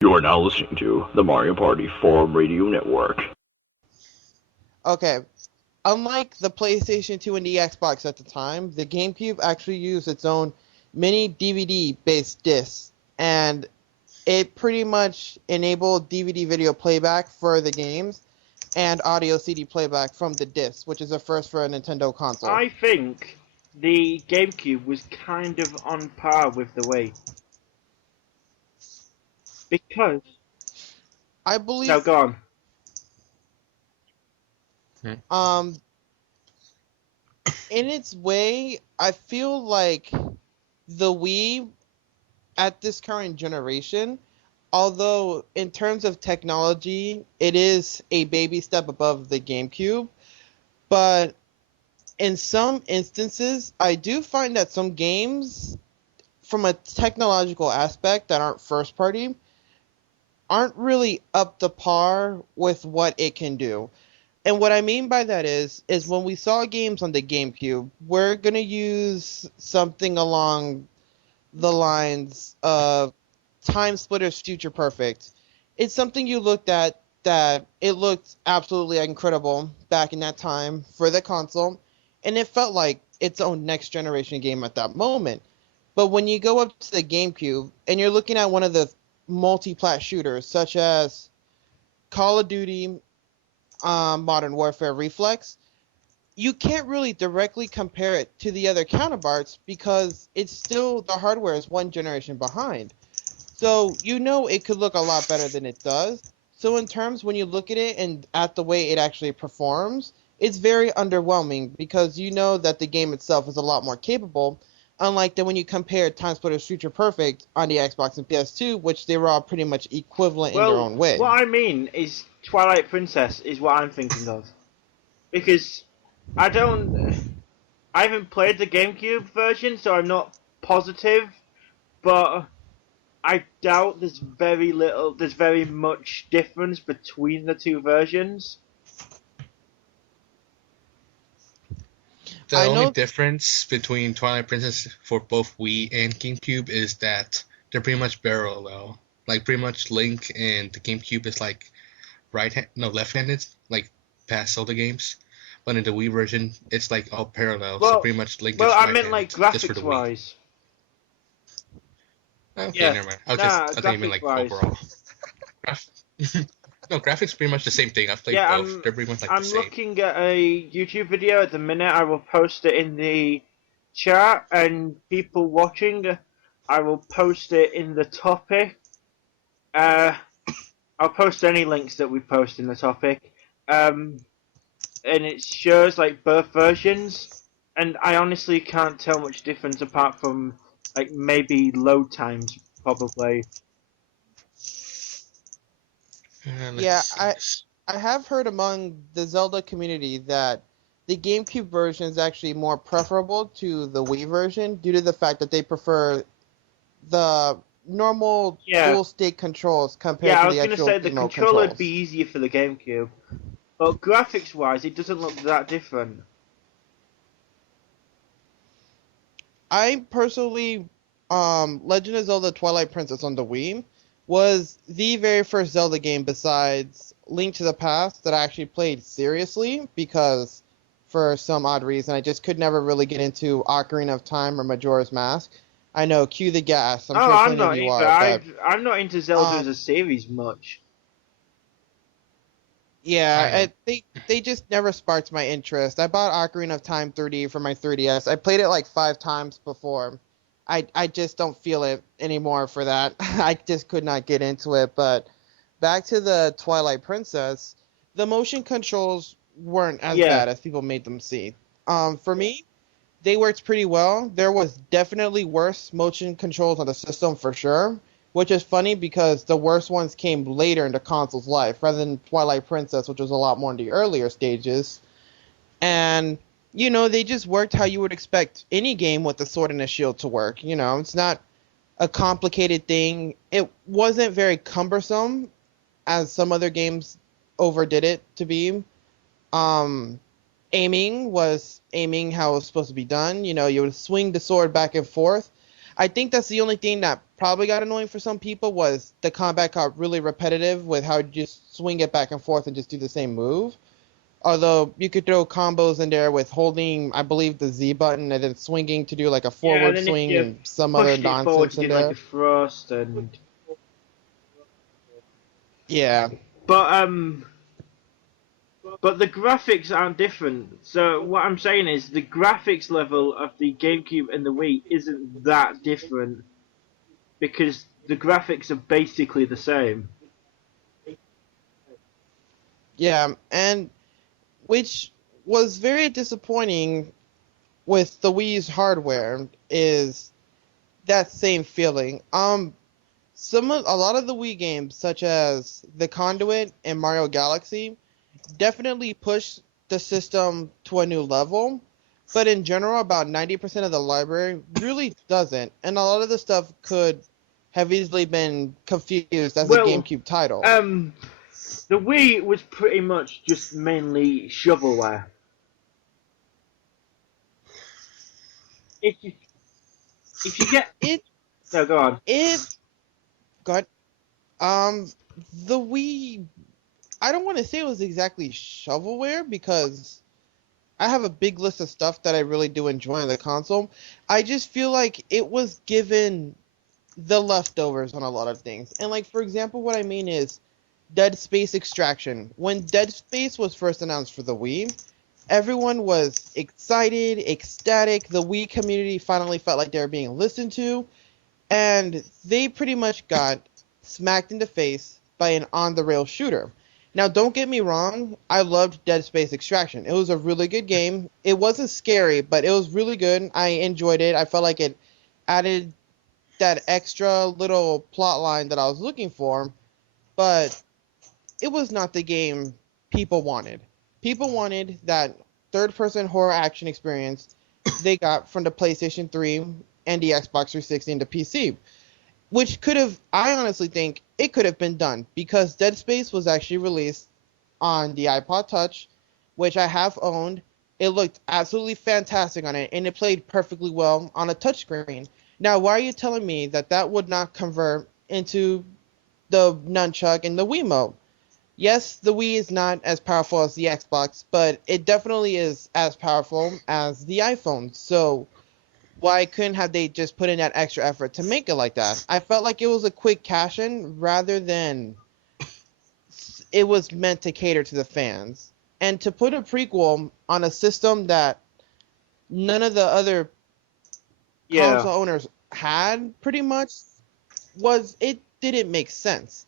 You are now listening to the Mario Party Forum Radio Network. Okay, unlike the PlayStation 2 and the Xbox at the time, the GameCube actually used its own mini DVD-based disc, and it pretty much enabled DVD video playback for the games and audio CD playback from the disc, which is a first for a Nintendo console. I think the GameCube was kind of on par with the Wii. Because... I No, believe, go on. um, in its way, I feel like the Wii at this current generation, although in terms of technology, it is a baby step above the GameCube, but in some instances, I do find that some games, from a technological aspect that aren't first party, aren't really up to par with what it can do. And what I mean by that is when we saw games on the GameCube, we're gonna use something along the lines of Time Splitters Future Perfect. It's something you looked at that it looked absolutely incredible back in that time for the console, and it felt like its own next generation game at that moment. But when you go up to the GameCube and you're looking at one of the multi-plat shooters, such as Call of Duty, Modern Warfare Reflex, you can't really directly compare it to the other counterparts because it's still the hardware is one generation behind. So you know it could look a lot better than it does. So in terms when you look at it and at the way it actually performs, it's very underwhelming because you know that the game itself is a lot more capable. Unlike that when you compare Time Splitters Future Perfect on the Xbox and PS2, which they were all pretty much equivalent in their Well, own way. what I mean is Twilight Princess is what I'm thinking of. Because I don't... I haven't played the GameCube version, so I'm not positive, but I doubt there's very much difference between the two versions. The I only know, difference between Twilight Princess for both Wii and GameCube is that they're pretty much parallel. Like pretty much Link and the GameCube is like left-handed, like past Zelda games. But in the Wii version, it's like all parallel. So Well, pretty much Link well, is I meant like right-handed just for the Wii. graphics-wise. Okay, Yeah, never mind. nah, I thought you meant like graphics-wise. overall. No, graphics pretty much the same thing. I've played Yeah, both. They're pretty much like the I'm same. looking at a YouTube video at the minute. I will post it in the chat, and people watching, I will post it in the topic. Uh, I'll post any links that we post in the topic. And it shows like both versions, and I honestly can't tell much difference apart from like maybe load times, probably. yeah, Let's I see. I have heard among the Zelda community that the GameCube version is actually more preferable to the Wii version due to the fact that they prefer the normal Yeah, dual stick controls compared yeah. I to was the gonna actual say the remote controller would be controls. easier for the GameCube. But graphics-wise, it doesn't look that different. I personally, Legend of Zelda Twilight Princess on the Wii was the very first Zelda game besides Link to the Past that I actually played seriously because for some odd reason I just could never really get into Ocarina of Time or Majora's Mask. I know, cue the gas. I'm Oh, sure I'm plenty of not you either. are, but I'm not into Zelda um, as a series much. yeah, I am. they just never sparked my interest. I bought Ocarina of Time 3D for my 3DS. I played it like 5 times before. I just don't feel it anymore for that. I just could not get into it. But back to the Twilight Princess, the motion controls weren't as Yeah, bad as people made them seem. For me, they worked pretty well. There was definitely worse motion controls on the system for sure, which is funny because the worst ones came later in the console's life rather than Twilight Princess, which was a lot more in the earlier stages. And they just worked how you would expect any game with a sword and a shield to work. It's not a complicated thing. It wasn't very cumbersome as some other games overdid it to be. Um, Aiming was aiming how it was supposed to be done. You would swing the sword back and forth. I think that's the only thing that probably got annoying for some people was the combat got really repetitive with how you just swing it back and forth and just do the same move. Although you could throw combos in there with holding, I believe, the Z button and then swinging to do like a Yeah, and forward then if swing you and some other pushed it forward, nonsense you in did like there. a thrust and. Yeah. But the graphics aren't different. So what I'm saying is the graphics level of the GameCube and the Wii isn't that different because the graphics are basically the same. Yeah, and which was very disappointing with the Wii's hardware is that same feeling. A lot of the Wii games, such as The Conduit and Mario Galaxy, definitely push the system to a new level, but in general, about 90% of the library really doesn't, and a lot of the stuff could have easily been confused as a Well, GameCube title. The Wii was pretty much just mainly shovelware. If you get It no, go on. it got the Wii. I don't want to say it was exactly shovelware because I have a big list of stuff that I really do enjoy on the console. I just feel like it was given the leftovers on a lot of things. And like for example, what I mean is Dead Space Extraction. When Dead Space was first announced for the Wii, everyone was excited, ecstatic. The Wii community finally felt like they were being listened to, and they pretty much got smacked in the face by an on-the-rail shooter. Now, don't get me wrong, I loved Dead Space Extraction. It was a really good game. It wasn't scary, but it was really good. I enjoyed it. I felt like it added that extra little plot line that I was looking for, but it was not the game people wanted. People wanted that third-person horror action experience they got from the PlayStation 3 and the Xbox 360 and the PC, which could have, I honestly think, it could have been done because Dead Space was actually released on the iPod Touch, which I have owned. It looked absolutely fantastic on it, and it played perfectly well on a touchscreen. Now, why are you telling me that that would not convert into the nunchuck and the Wiimote? Yes, the Wii is not as powerful as the Xbox, but it definitely is as powerful as the iPhone. So why couldn't have they just put in that extra effort to make it like that? I felt like it was a quick cash in rather than it was meant to cater to the fans. And to put a prequel on a system that none of the other console owners had pretty much it didn't make sense.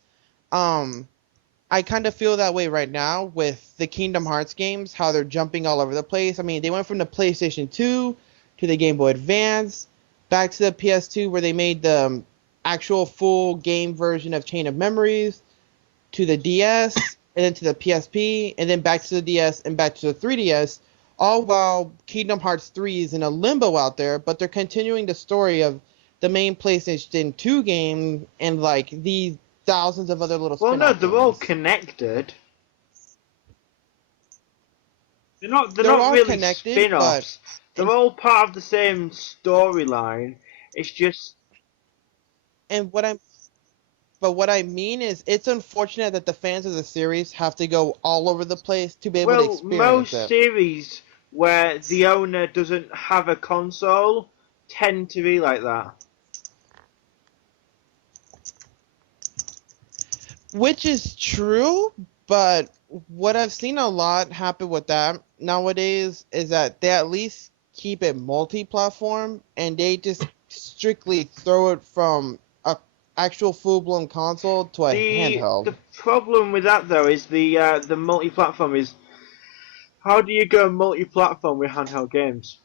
I kind of feel that way right now with the Kingdom Hearts games, how they're jumping all over the place. I mean, they went from the PlayStation 2 to the Game Boy Advance, back to the PS2 where they made the actual full game version of Chain of Memories, to the DS, and then to the PSP, and then back to the DS and back to the 3DS, all while Kingdom Hearts 3 is in a limbo out there, but they're continuing the story of the main PlayStation 2 game and like these thousands of other little Well, no, spin-off they're all games. connected. They're not all really connected, spin-offs. They're all part of the same storyline. It's just And what I mean is, it's unfortunate that the fans of the series have to go all over the place to be able to experience most it. series where the owner doesn't have a console tend to be like that. Which is true, but what I've seen a lot happen with that nowadays is that they at least keep it multi-platform and they just strictly throw it from a actual full-blown console to a handheld. The problem with that though is the multi-platform is how do you go multi-platform with handheld games?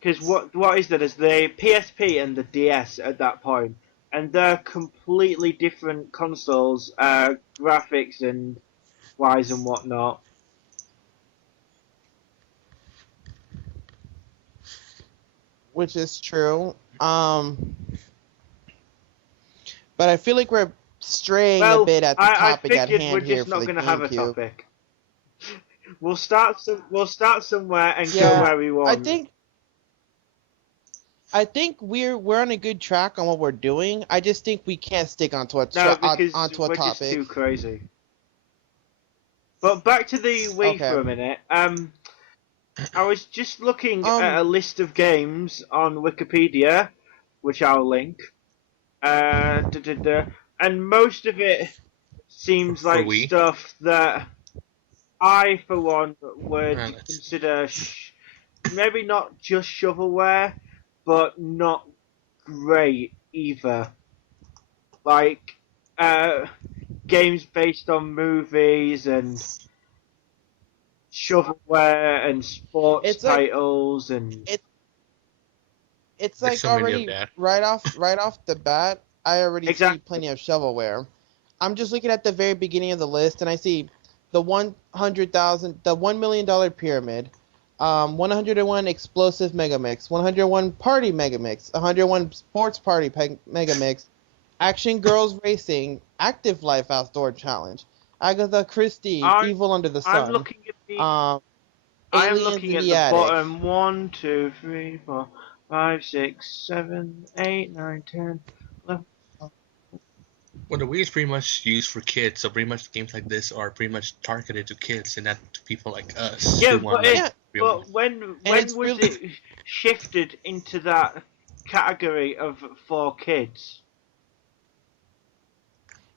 Because what is that? Is the PSP and the DS at that point, and they're completely different consoles, graphics and wise and whatnot. Which is true. But I feel like we're straying a bit at the topic at hand we're here just for not the going to have a GameCube. topic. We'll start somewhere and go where we want. I think I think we're on a good track on what we're doing. I just think we can't stick onto a No, because onto a we're just topic. too crazy. But back to the Wii Okay. for a minute. I was just looking Um, at a list of games on Wikipedia, which I'll link. And most of it seems For like Wii? stuff that I, for one, would Let's see. consider maybe not just shovelware, but not great either. Like games based on movies and shovelware and sports It's like- titles and it's There's like so many of already that. right off the bat. I already Exactly. see plenty of shovelware. I'm just looking at the very beginning of the list, and I see the the $1 million pyramid, 101 explosive megamix, 101 party megamix, 101 sports party megamix, action girls racing, active life outdoor challenge, Agatha Christie, I'm- Evil Under the I'm Sun, looking at the um, I'm Aliens looking in at the the Attic. bottom 1, 2, 3, 4, 5, 6, 7, 8, 9, 10, 11. Well, the Wii is pretty much used for kids, so pretty much games like this are pretty much targeted to kids and not to people like us Yeah, who want but, like real ones. but when it's was really- it shifted into that category of for kids?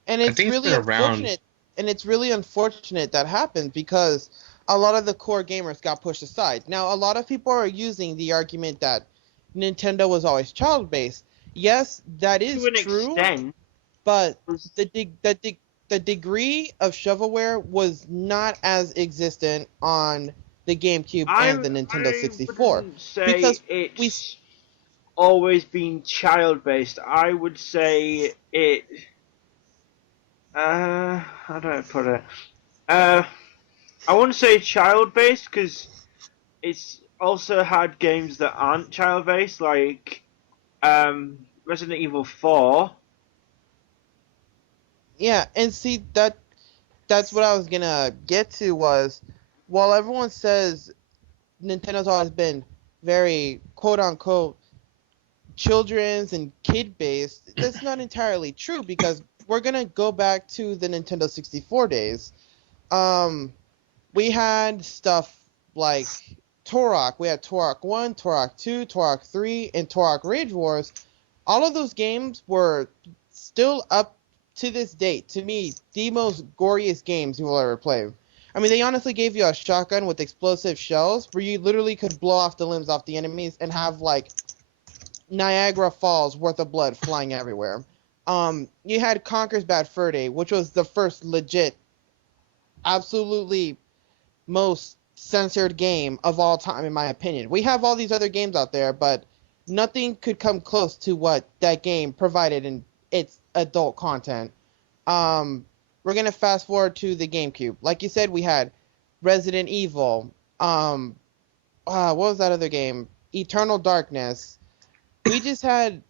And I it's think it's really been around- unfortunate. And it's really unfortunate that happened because a lot of the core gamers got pushed aside. Now, a lot of people are using the argument that Nintendo was always child-based. Yes, that is To an true, extent, but the degree of shovelware was not as existent on the GameCube and the Nintendo 64. wouldn't say Because it's always been child-based. I would say it. How do I put it? I wouldn't say child-based because it's also had games that aren't child-based, like Resident Evil 4. Yeah, and see that's what I was gonna get to was while everyone says Nintendo's always been very quote unquote children's and kid based, that's not entirely true because we're gonna go back to the Nintendo 64 days. We had stuff like Turok. We had Turok 1, Turok 2, Turok 3, and Turok Rage Wars. All of those games were still up to this date, to me, the most goriest games you will ever play. I mean, they honestly gave you a shotgun with explosive shells where you literally could blow off the limbs off the enemies and have, like, Niagara Falls worth of blood flying everywhere. You had Conker's Bad Fur Day, which was the first legit, absolutely most censored game of all time, in my opinion. We have all these other games out there, but nothing could come close to what that game provided in its adult content. We're gonna fast forward to the GameCube. Like you said, we had Resident Evil. What was that other game? Eternal Darkness. We just had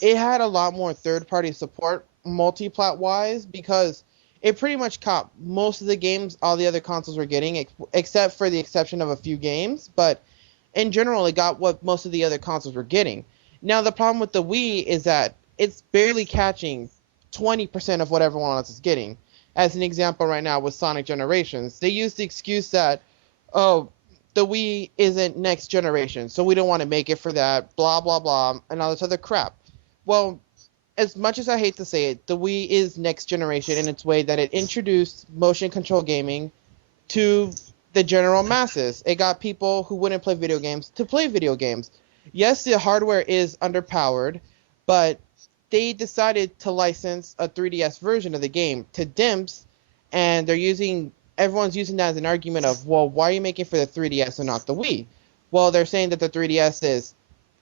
it had a lot more third-party support multi-plat wise because it pretty much caught most of the games all the other consoles were getting, except for the exception of a few games. But in general, it got what most of the other consoles were getting. Now, the problem with the Wii is that it's barely catching 20% of what everyone else is getting. As an example right now with Sonic Generations, they use the excuse that, oh, the Wii isn't next generation, so we don't want to make it for that, blah, blah, blah, and all this other crap. Well, as much as I hate to say it, the Wii is next generation in its way that it introduced motion control gaming to the general masses. It got people who wouldn't play video games to play video games. Yes, the hardware is underpowered, but they decided to license a 3DS version of the game to DIMPS, and everyone's using that as an argument of, well, why are you making for the 3DS and not the Wii? Well, they're saying that the 3DS is,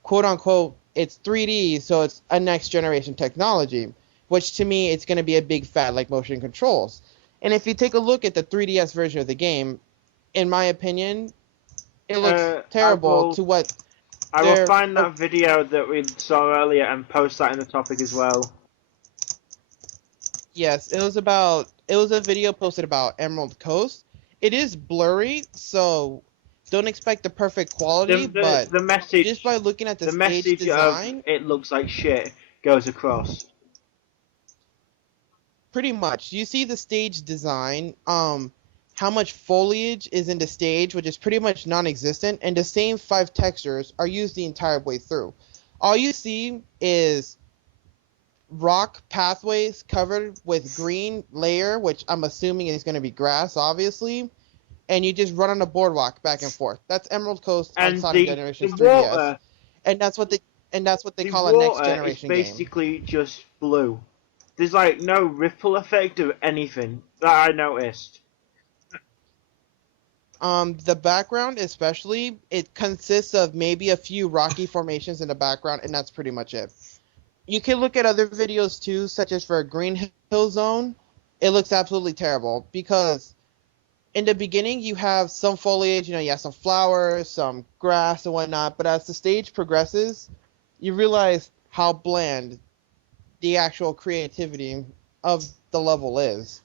quote unquote, it's 3D, so it's a next generation technology, which to me, it's going to be a big fad like motion controls. And if you take a look at the 3DS version of the game, in my opinion, it looks terrible to what... I will find that video that we saw earlier and post that in the topic as well. Yes, it was a video posted about Emerald Coast. It is blurry, so don't expect the perfect quality, but the message, just by looking at the stage message design, of it looks like shit goes across. pretty much. You see the stage design, how much foliage is in the stage, which is pretty much non-existent, and the same 5 textures are used the entire way through. All you see is rock pathways covered with green layer, which I'm assuming is going to be grass, obviously, and you just run on a boardwalk back and forth. That's Emerald Coast on And Sonic the Generations 3DS, water, and that's what they the call a next water is generation game. basically just blue. There's like no ripple effect of anything that I noticed. The background especially, it consists of maybe a few rocky formations in the background, and that's pretty much it. You can look at other videos too, such as for Green Hill Zone. It looks absolutely terrible because in the beginning you have some foliage, you have some flowers, some grass and whatnot, but as the stage progresses, you realize how bland the actual creativity of the level is.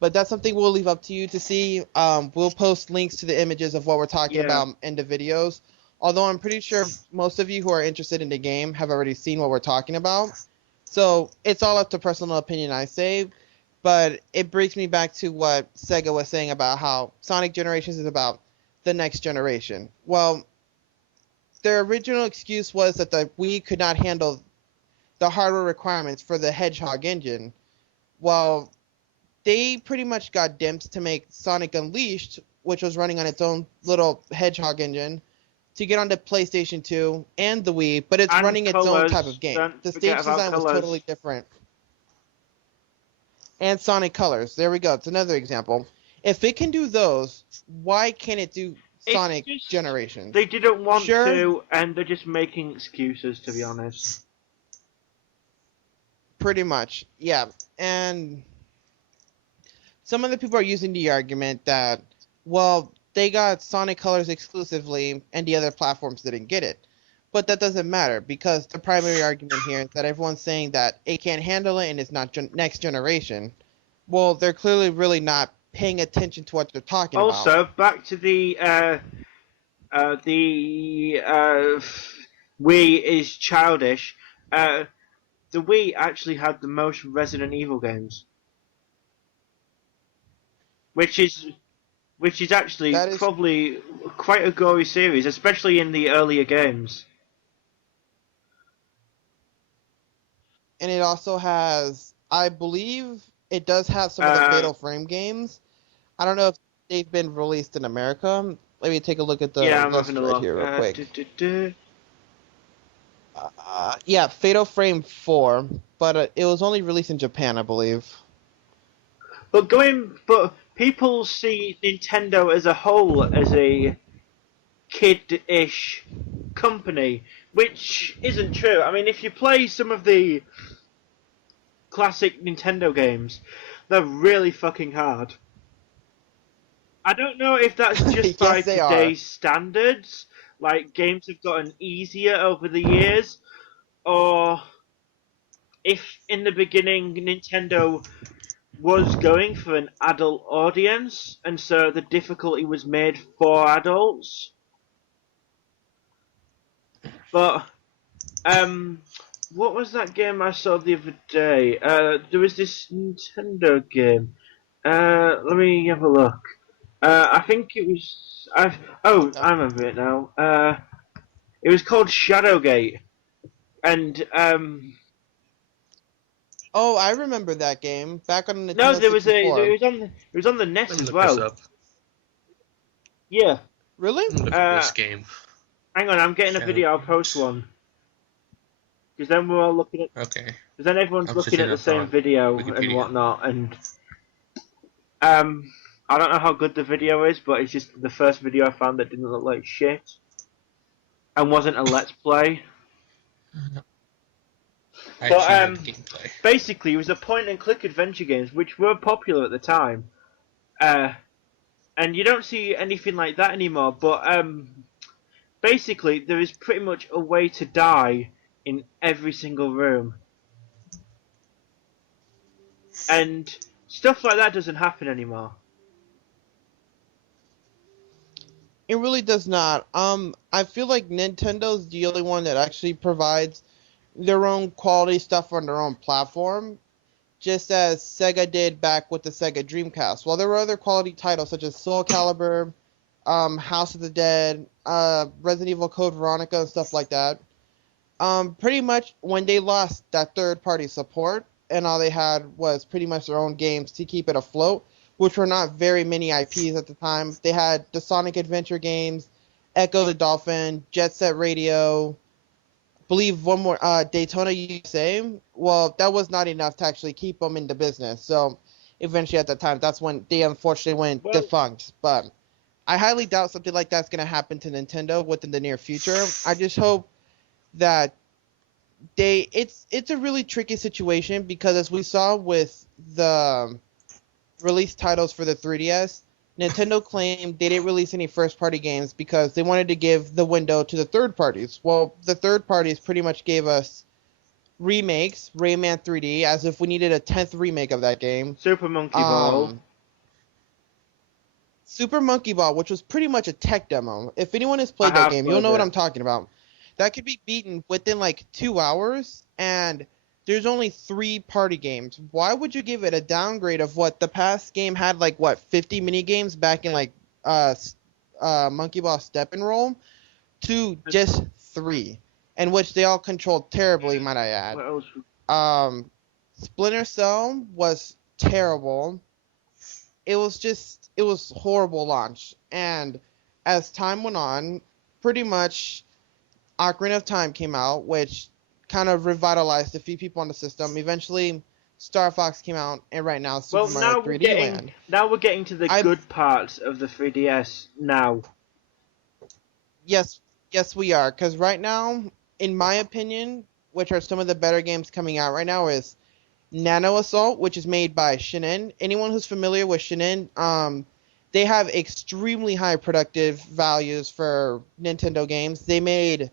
But that's something we'll leave up to you to see. We'll post links to the images of what we're talking about in the videos. Although I'm pretty sure most of you who are interested in the game have already seen what we're talking about. So it's all up to personal opinion, I say. But it brings me back to what Sega was saying about how Sonic Generations is about the next generation. Well, their original excuse was that the Wii could not handle the hardware requirements for the Hedgehog engine. Well, they pretty much got dimps to make Sonic Unleashed, which was running on its own little Hedgehog engine, to get onto PlayStation 2 and the Wii, but it's And running its own type of game. Don't The forget stage about design was colours. totally different. And Sonic Colors, there we go. It's another example. If it can do those, why can't it do Sonic just, Generations? They didn't want Sure. to, and they're just making excuses, to be honest. Pretty much, yeah. And some of the people are using the argument that, well, they got Sonic Colors exclusively and the other platforms didn't get it. But that doesn't matter because the primary argument here is that everyone's saying that it can't handle it and it's not next generation. Well, they're clearly really not paying attention to what they're talking about. Also, back to the Wii is childish. The Wii actually had the most Resident Evil games, which is actually That is- probably quite a gory series, especially in the earlier games. And it also has, I believe, it does have some of the Fatal Frame games. I don't know if they've been released in America. Let me take a look at the Yeah, I'm list having a right look. here real quick. Uh, Yeah, Fatal Frame 4, but it was only released in Japan, I believe. But people see Nintendo as a whole as a kid-ish company, which isn't true. I mean, if you play some of the classic Nintendo games, they're really fucking hard. I don't know if that's just by Yes, they are. today's standards, like games have gotten easier over the years, or if in the beginning Nintendo was going for an adult audience, and so the difficulty was made for adults. But, what was that game I saw the other day? There was this Nintendo game. Let me have a look. I think it was. I remember it now. It was called Shadowgate, and Oh, I remember that game. Back on the Nintendo no, there was 64. it was on the NES Let me as look this well. up. Yeah. Really? Look at this game. Hang on, I'm getting a Shadow video. I'll Gate. post one. Because then we're all looking at. Okay. Because then everyone's I'm looking at searching the up same on video and Wikipedia. whatnot, and I don't know how good the video is, but it's just the first video I found that didn't look like shit, and wasn't a let's play. I But, actually did gameplay. Basically, it was a point-and-click adventure games, which were popular at the time, and you don't see anything like that anymore. But basically, there is pretty much a way to die in every single room. And stuff like that doesn't happen anymore. It really does not. I feel like Nintendo's the only one that actually provides their own quality stuff on their own platform, just as Sega did back with the Sega Dreamcast. While there were other quality titles such as Soul Calibur, House of the Dead, Resident Evil Code Veronica, and stuff like that. Pretty much when they lost that third-party support, and all they had was pretty much their own games to keep it afloat, which were not very many IPs at the time. They had the Sonic Adventure games, Echo the Dolphin, Jet Set Radio, believe one more, Daytona USA. Well, that was not enough to actually keep them in the business. So eventually at that time, that's when they unfortunately went defunct. But I highly doubt something like that's going to happen to Nintendo within the near future. I just hope that it's a really tricky situation because as we saw with the release titles for the 3DS, Nintendo claimed they didn't release any first-party games because they wanted to give the window to the third parties. Well, the third parties pretty much gave us remakes, Rayman 3D, as if we needed a 10th remake of that game. Super Monkey Ball. Super Monkey Ball, which was pretty much a tech demo. If anyone has played that game, you'll know what I'm talking about. That could be beaten within like 2 hours, and there's only 3 party games. Why would you give it a downgrade of what the past game had, like, 50 mini games back in, like, Monkey Ball Step and Roll, to just 3, in which they all controlled terribly, might I add. What else? Splinter Cell was terrible. It was horrible launch. And as time went on, pretty much Ocarina of Time came out, which kind of revitalized a few people on the system. Eventually, Star Fox came out, and right now Super Mario 3D Land. Now we're getting to the good parts of the 3DS now. Yes, we are. Because right now, in my opinion, which are some of the better games coming out right now, is Nano Assault, which is made by Shinin. Anyone who's familiar with Shinin, they have extremely high productive values for Nintendo games. They made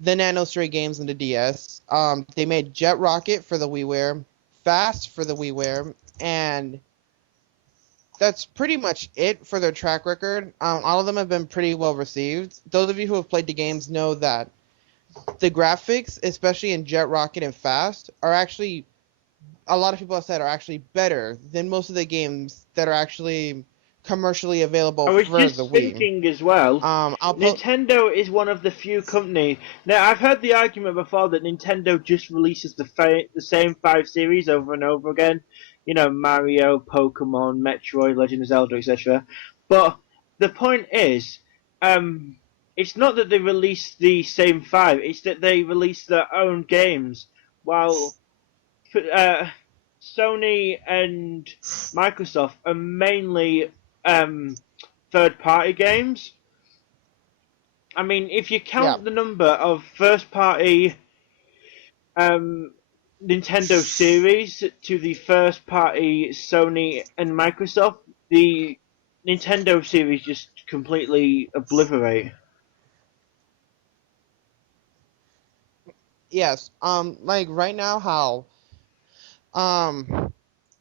the Nano Stray games in the DS. They made Jet Rocket for the WiiWare, Fast for the WiiWare, and that's pretty much it for their track record. All of them have been pretty well received. Those of you who have played the games know that the graphics, especially in Jet Rocket and Fast, are actually, a lot of people have said, are actually better than most of the games that are actually commercially available for the Wii. I was just thinking as well, Nintendo is one of the few companies. Now, I've heard the argument before that Nintendo just releases the same 5 series over and over again. You know, Mario, Pokemon, Metroid, Legend of Zelda, etc. But the point is, it's not that they release the same 5, it's that they release their own games, while Sony and Microsoft are mainly third-party games. I mean, if you count the number of first-party Nintendo series to the first-party Sony and Microsoft, the Nintendo series just completely obliterate. Yes. Like right now, how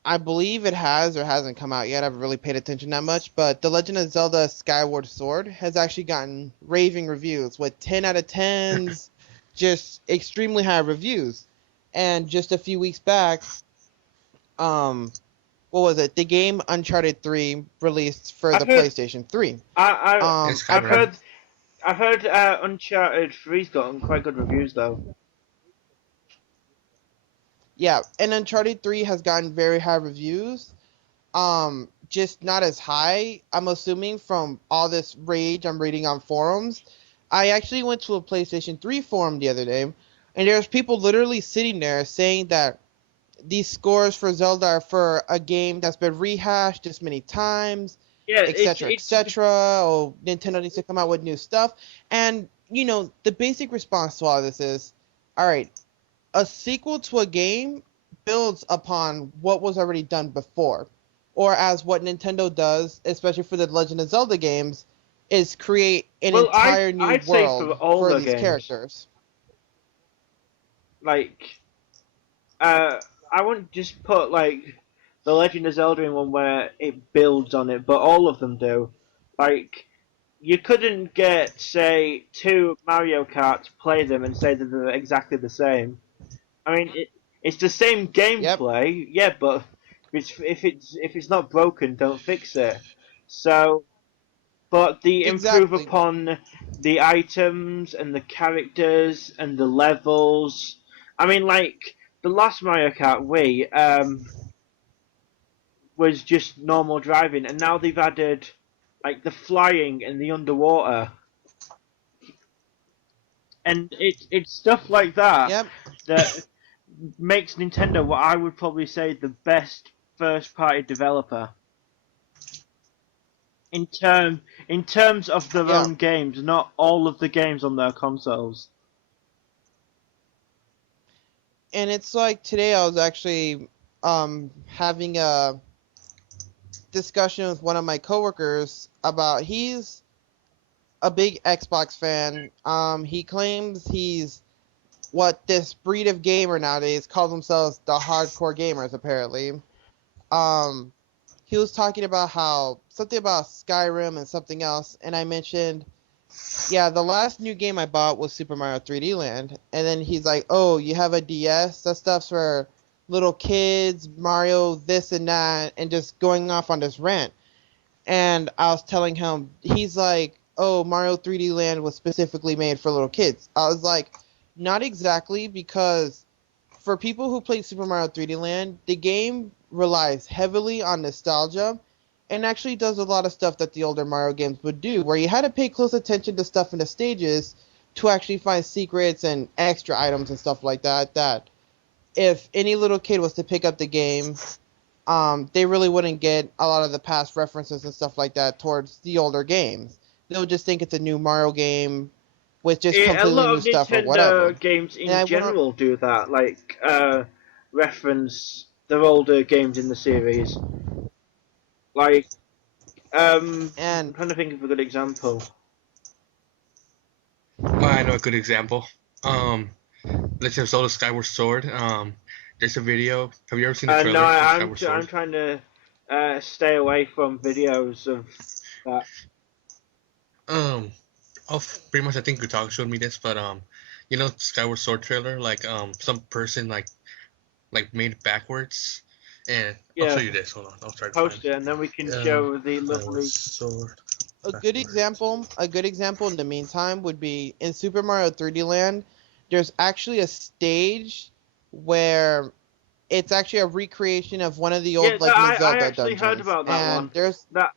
I believe it has or hasn't come out yet. I haven't really paid attention that much, but The Legend of Zelda Skyward Sword has actually gotten raving reviews with 10 out of 10s, just extremely high reviews. And just a few weeks back, what was it? The game Uncharted 3 released for the PlayStation 3. I've heard Uncharted 3's gotten quite good reviews though. Yeah, and Uncharted 3 has gotten very high reviews. Just not as high, I'm assuming, from all this rage I'm reading on forums. I actually went to a PlayStation 3 forum the other day, and there's people literally sitting there saying that these scores for Zelda are for a game that's been rehashed this many times, etc., etc. Oh, Nintendo needs to come out with new stuff. And, you know, the basic response to all of this is, all right, a sequel to a game builds upon what was already done before. Or as what Nintendo does, especially for the Legend of Zelda games, is create an entire new world for these characters. Like, I wouldn't just put, like, the Legend of Zelda in one where it builds on it, but all of them do. Like, you couldn't get, say, two Mario Karts, play them, and say that they're exactly the same. I mean, it's the same Yep. gameplay, yeah, but if it's not broken, don't fix it. So, but they improve Exactly. upon the items and the characters and the levels. I mean, like the last Mario Kart Wii was just normal driving, and now they've added like the flying and the underwater, and it's stuff like that Yep. that makes Nintendo what I would probably say the best first party developer in terms of their Yeah. own games, not all of the games on their consoles. And it's like today I was actually having a discussion with one of my coworkers about he's a big Xbox fan. He claims he's what this breed of gamer nowadays call themselves the hardcore gamers apparently. He was talking about how something about Skyrim and something else, and I mentioned, yeah, the last new game I bought was Super Mario 3D Land, and then he's like, "Oh, you have a DS? That stuff's for little kids, Mario this and that," and just going off on this rant. And I was telling him, he's like, "Oh, Mario 3D Land was specifically made for little kids." I was like, "Not exactly, because for people who played Super Mario 3D Land, the game relies heavily on nostalgia and actually does a lot of stuff that the older Mario games would do, where you had to pay close attention to stuff in the stages to actually find secrets and extra items and stuff like that, that if any little kid was to pick up the game, they really wouldn't get a lot of the past references and stuff like that towards the older games. They'll just think it's a new Mario game with just Yeah, a completely lot new of stuff or whatever. Nintendo games And I in went on, general do that, like reference their older games in the series. Like, I'm and trying to think of a good example. I know a good example. Legend of Zelda Skyward Sword. There's a video. Have you ever seen the No, trailer for I'm Skyward Sword? I'm trying to stay away from videos of that. Pretty much I think Gutaku showed me this, but you know Skyward Sword trailer, like some person like made it backwards, and I'll show Yeah, you this. Hold on, I'll try to post find it, it. and then we can show the Skyward lovely. Sword. a good example in the meantime would be in Super Mario 3D Land, there's actually a stage where it's actually a recreation of one of the old Yeah, Legend of I Zelda actually dungeons. heard about that and one. there's That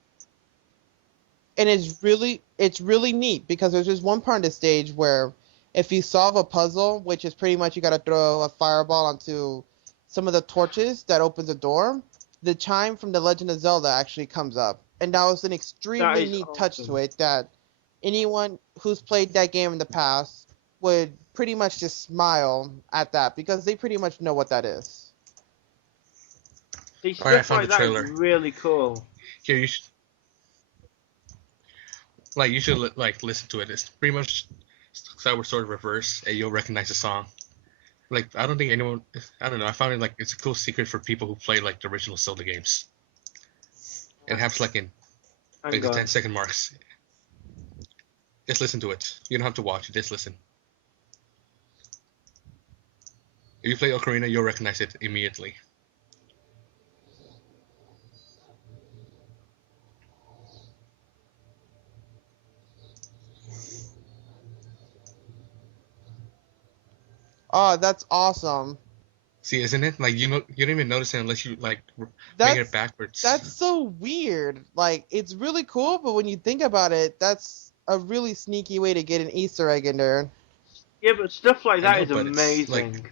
and it's really neat because there's just one part of the stage where if you solve a puzzle, which is pretty much you got to throw a fireball onto some of the torches that opens a door, the chime from the Legend of Zelda actually comes up, and that was an extremely is neat touch to awesome. it that anyone who's played that game in the past would pretty much just smile at that because they pretty much know what that is. See, Alright, I stuff found like the that is trailer. really cool. Here you should like listen to it. It's pretty much Skyward Sword reverse, and you'll recognize the song. Like I don't think anyone. I don't know. I found it like it's a cool secret for people who play like the original Zelda games. It happens like in like Hang the on. 10-second marks. Just listen to it. You don't have to watch it. Just listen. If you play Ocarina, you'll recognize it immediately. Oh, that's awesome. See, isn't it? Like you don't even notice it unless you like make That's it backwards. that's so weird. Like, it's really cool, but when you think about it, that's a really sneaky way to get an Easter egg in there. Yeah, but stuff like I that know, is but it's, amazing.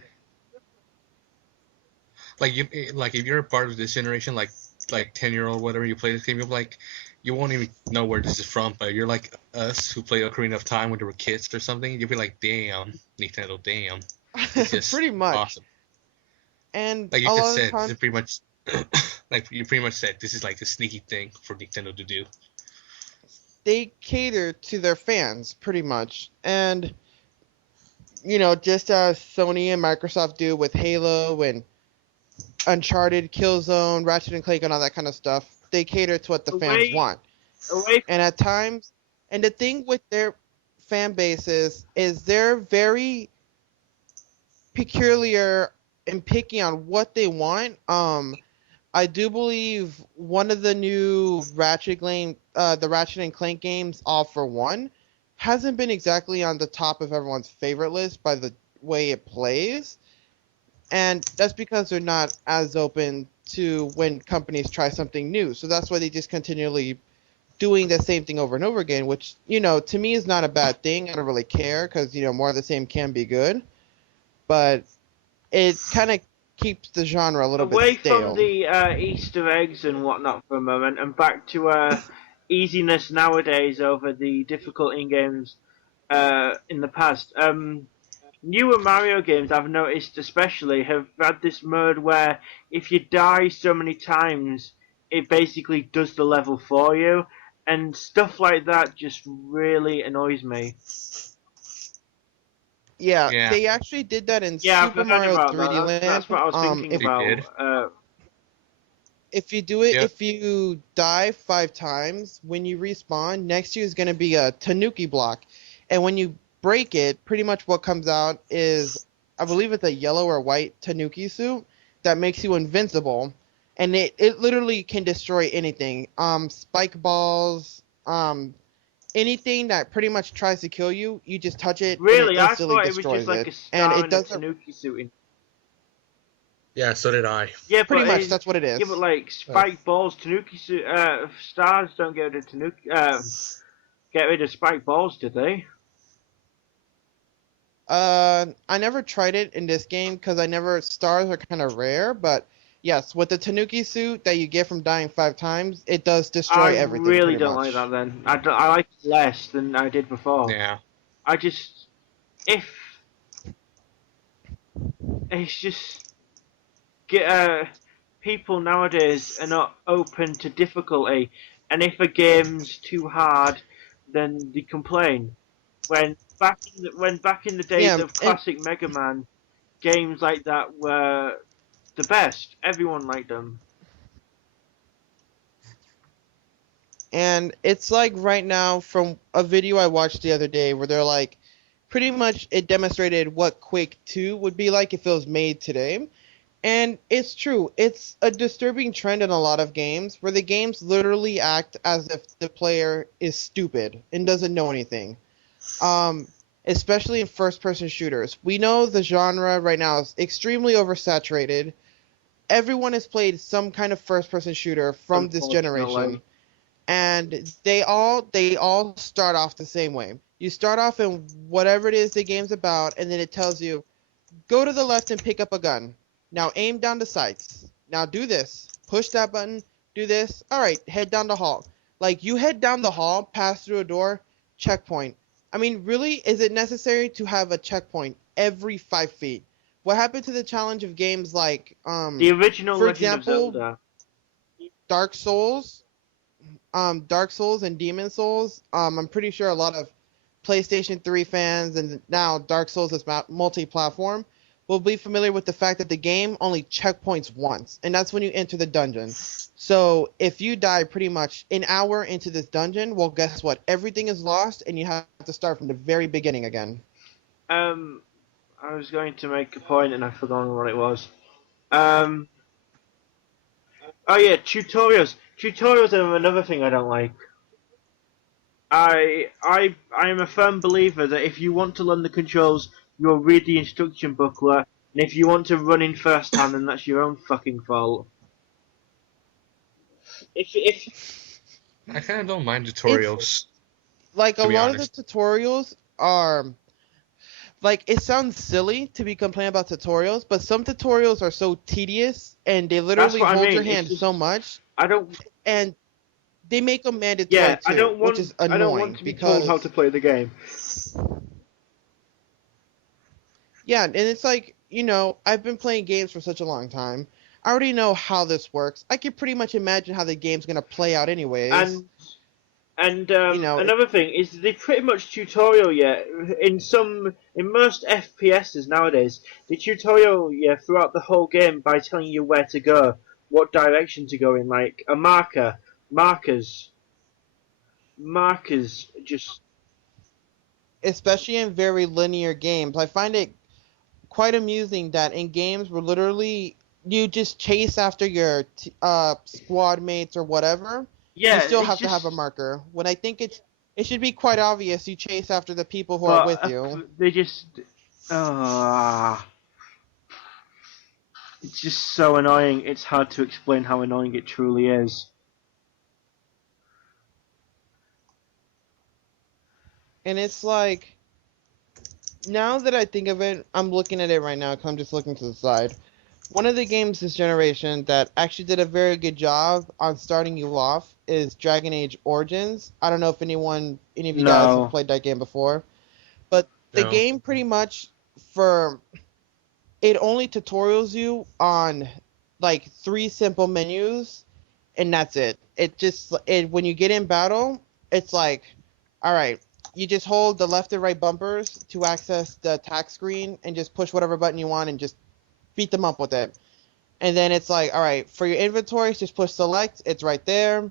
like if you're a part of this generation, like 10-year-old whatever, you play this game, you'll like you won't even know where this is from. But you're like us who play Ocarina of Time when they were kids or something. You'll be like, damn, Nintendo, damn, it's just Pretty much. awesome. And Like a you lot just of the said, time, this is pretty much like you pretty much said this is like a sneaky thing for Nintendo to do. they cater to their fans, pretty much. And, just as Sony and Microsoft do with Halo and Uncharted, Killzone, Ratchet and Clank, and all that kind of stuff, they cater to what the fans Away- want. Away And at times, And the thing with their fan bases is they're very peculiar and picky on what they want. I do believe one of the new the Ratchet and Clank games, All for One, hasn't been exactly on the top of everyone's favorite list by the way it plays, and that's because they're not as open to when companies try something new. So that's why they just continually doing the same thing over and over again, which, to me is not a bad thing. I don't really care because, more of the same can be good, but it kind of keeps the genre a little Away bit stale. from the Easter eggs and whatnot for a moment, and back to easiness nowadays over the difficulty in games in the past. Newer Mario games, I've noticed especially, have had this mode where if you die so many times, it basically does the level for you, and stuff like that just really annoys me. Yeah, Yeah. they actually did that in Yeah, Super I've heard Mario about 3D that. Land. That's what I was thinking if, They did. about. if you do it, Yep. if you die 5 times, when you respawn, next to you is going to be a Tanuki block. And when you break it, pretty much what comes out is, I believe it's a yellow or white Tanuki suit that makes you invincible. And it literally can destroy anything. Spike balls, anything that pretty much tries to kill you, you just touch it and Really, it I instantly thought it was destroys just like a it. And star it and a doesn't. Tanuki suit. Yeah, so did I. Yeah, Pretty but much, that's what it is. Yeah, but like spike balls, Tanuki stars don't get rid of Tanuki. Get rid of spike balls, did they? I never tried it in this game because stars are kind of rare, but yes, with the Tanuki suit that you get from dying 5 times, it does destroy everything. I really pretty don't much. like that. Then I like it less than I did before. Yeah. If it's just people nowadays are not open to difficulty, and if a game's too hard, then they complain. When back in the days Yeah, of classic Mega Man, games like that were the best. Everyone liked them. And it's like right now from a video I watched the other day where they're like, pretty much it demonstrated what Quake 2 would be like if it was made today. And it's true. It's a disturbing trend in a lot of games where the games literally act as if the player is stupid and doesn't know anything. Especially in first-person shooters. We know the genre right now is extremely oversaturated. Everyone has played some kind of first-person shooter from this generation, and they all start off the same way. You start off in whatever it is the game's about, and then it tells you, go to the left and pick up a gun. Now aim down the sights. Now do this. Push that button. Do this. All right, head down the hall. Like, you head down the hall, pass through a door, checkpoint. I mean, really, is it necessary to have a checkpoint every 5 feet? What happened to the challenge of games like, the original for Legend example, of Zelda? Dark Souls and Demon Souls? I'm pretty sure a lot of PlayStation 3 fans and now Dark Souls is multi-platform will be familiar with the fact that the game only checkpoints once, and that's when you enter the dungeon. So if you die pretty much an hour into this dungeon, well, guess what? Everything is lost, and you have to start from the very beginning again. I was going to make a point and I've forgotten what it was. Oh yeah, tutorials. Tutorials are another thing I don't like. I am a firm believer that if you want to learn the controls, you'll read the instruction booklet, and if you want to run in first hand, then that's your own fucking fault. If I kind of don't mind tutorials. Like, a To be lot honest. of the tutorials are... Like, it sounds silly to be complaining about tutorials, but some tutorials are so tedious, and they literally what I hold mean, your it's hand just- so much, I don't, and they make them mandatory yeah, too, I don't want, which is I annoying don't want to be because... told how to play the game. Yeah, and it's like, I've been playing games for such a long time. I already know how this works. I can pretty much imagine how the game's going to play out anyways. And know, another thing is they pretty much tutorial in most FPSs nowadays, the tutorial throughout the whole game by telling you where to go, what direction to go in, like a markers. markers just especially in very linear games. I find it quite amusing that in games where literally you just chase after your squad mates or whatever, you yeah, still it's have to have a just marker. When I think it should be quite obvious you chase after the people who are but with you. they just ah. It's just so annoying. It's hard to explain how annoying it truly is. And it's like, now that I think of it, I'm looking at it right now because I'm just looking to the side. One of the games this generation that actually did a very good job on starting you off is Dragon Age Origins. I don't know if any of you guys have No. played that game before, but the No. game pretty much for it only tutorials you on like 3 simple menus, and that's it. When you get in battle, it's like, all right, you just hold the left and right bumpers to access the attack screen and just push whatever button you want and just beat them up with it. And then it's like, all right, for your inventory, just push select, it's right there.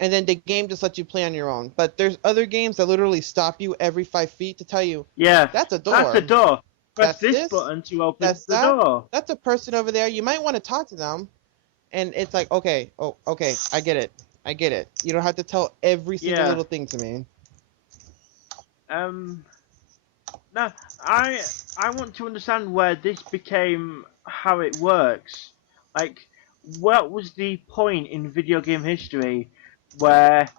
And then the game just lets you play on your own. But there's other games that literally stop you every 5 feet to tell you, Yeah. that's a door. That's a door. Press That's this this. button to open That's the that. door. That's a person over there. You might want to talk to them. And it's like, okay, oh, okay, I get it. I get it. You don't have to tell every single Yeah. little thing to me. No, I want to understand where this became how it works. Like, what was the point in video game history where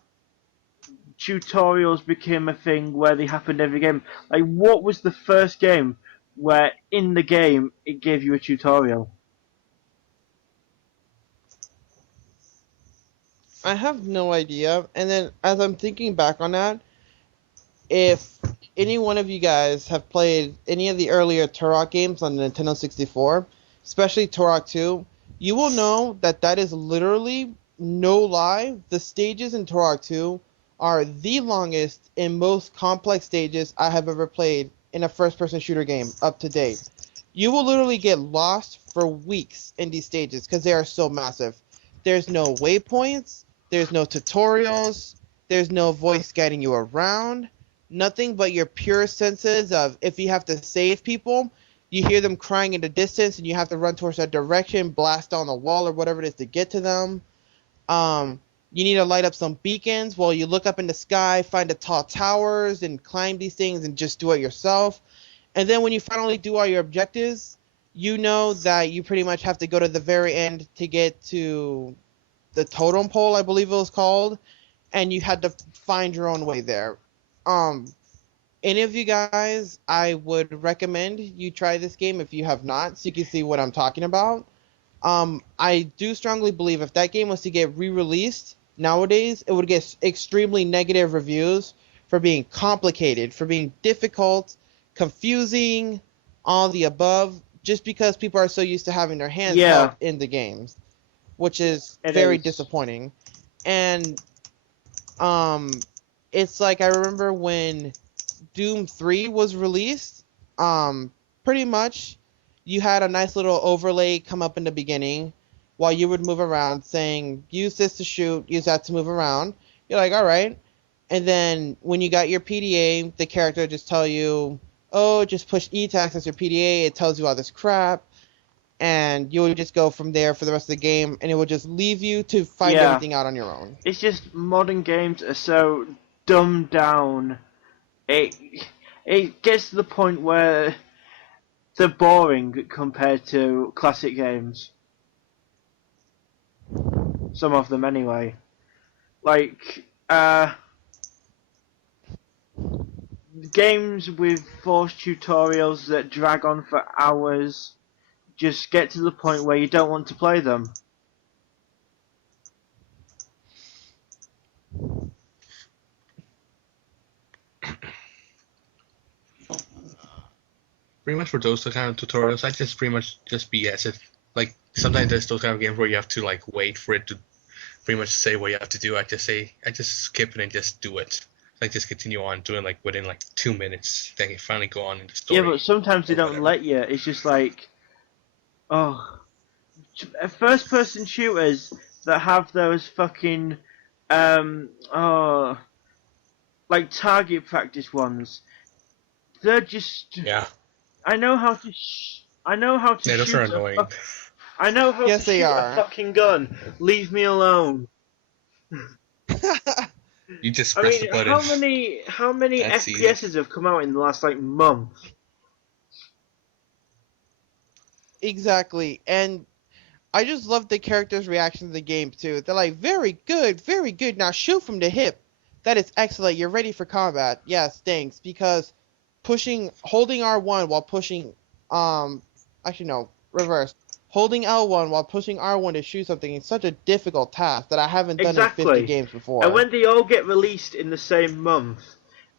tutorials became a thing where they happened every game? Like, what was the first game where in the game it gave you a tutorial? I have no idea. And then as I'm thinking back on that, if any one of you guys have played any of the earlier Turok games on the Nintendo 64, especially Turok 2, you will know that that is literally, no lie, the stages in Turok 2 are the longest and most complex stages I have ever played in a first-person shooter game up to date. You will literally get lost for weeks in these stages because they are so massive. There's no waypoints, there's no tutorials, there's no voice guiding you around, nothing but your pure senses of if you have to save people, you hear them crying in the distance and you have to run towards that direction, blast down the wall or whatever it is to get to them. You need to light up some beacons while you look up in the sky, find the tall towers and climb these things and just do it yourself. And then when you finally do all your objectives, you know that you pretty much have to go to the very end to get to the totem pole, I believe it was called, and you had to find your own way there. Any of you guys, I would recommend you try this game if you have not, so you can see what I'm talking about. I do strongly believe if that game was to get re-released nowadays, it would get extremely negative reviews for being complicated, for being difficult, confusing, all the above, just because people are so used to having their hands held in the games, which is very disappointing. And it's like I remember when Doom 3 was released, pretty much you had a nice little overlay come up in the beginning while you would move around saying, use this to shoot, use that to move around. You're like, all right. And then when you got your PDA, the character would just tell you, oh, just push E to access your PDA. It tells you all this crap. And you would just go from there for the rest of the game, and it would just leave you to find everything out on your own. It's just modern games are so dumbed down. It gets to the point where they're boring compared to classic games. Some of them, anyway. Like, games with forced tutorials that drag on for hours just get to the point where you don't want to play them. Pretty much for those kind of tutorials, I just pretty much just BS it. Like sometimes there's those kind of games where you have to like wait for it to pretty much say what you have to do. I just skip it and just do it. Like just continue on doing like within like 2 minutes. Then you finally go on in the story. Yeah, but sometimes they don't let you. It's just like, first-person shooters that have those fucking like target practice ones, they're just. Yeah. I know how to. I know how to Yeah, those shoot are a annoying. I know how Yes, to they shoot are. a fucking gun. Leave me alone. You just I press mean, the button. how many That's FPSs have come out in the last like month? Exactly, and I just love the characters' reaction to the game too. They're like, very good, very good. Now shoot from the hip. That is excellent. You're ready for combat. Yes, thanks. Because holding R1 while pushing, actually no, reverse. Holding L1 while pushing R1 to shoot something is such a difficult task that I haven't done in 50 Exactly. games before. And when they all get released in the same month,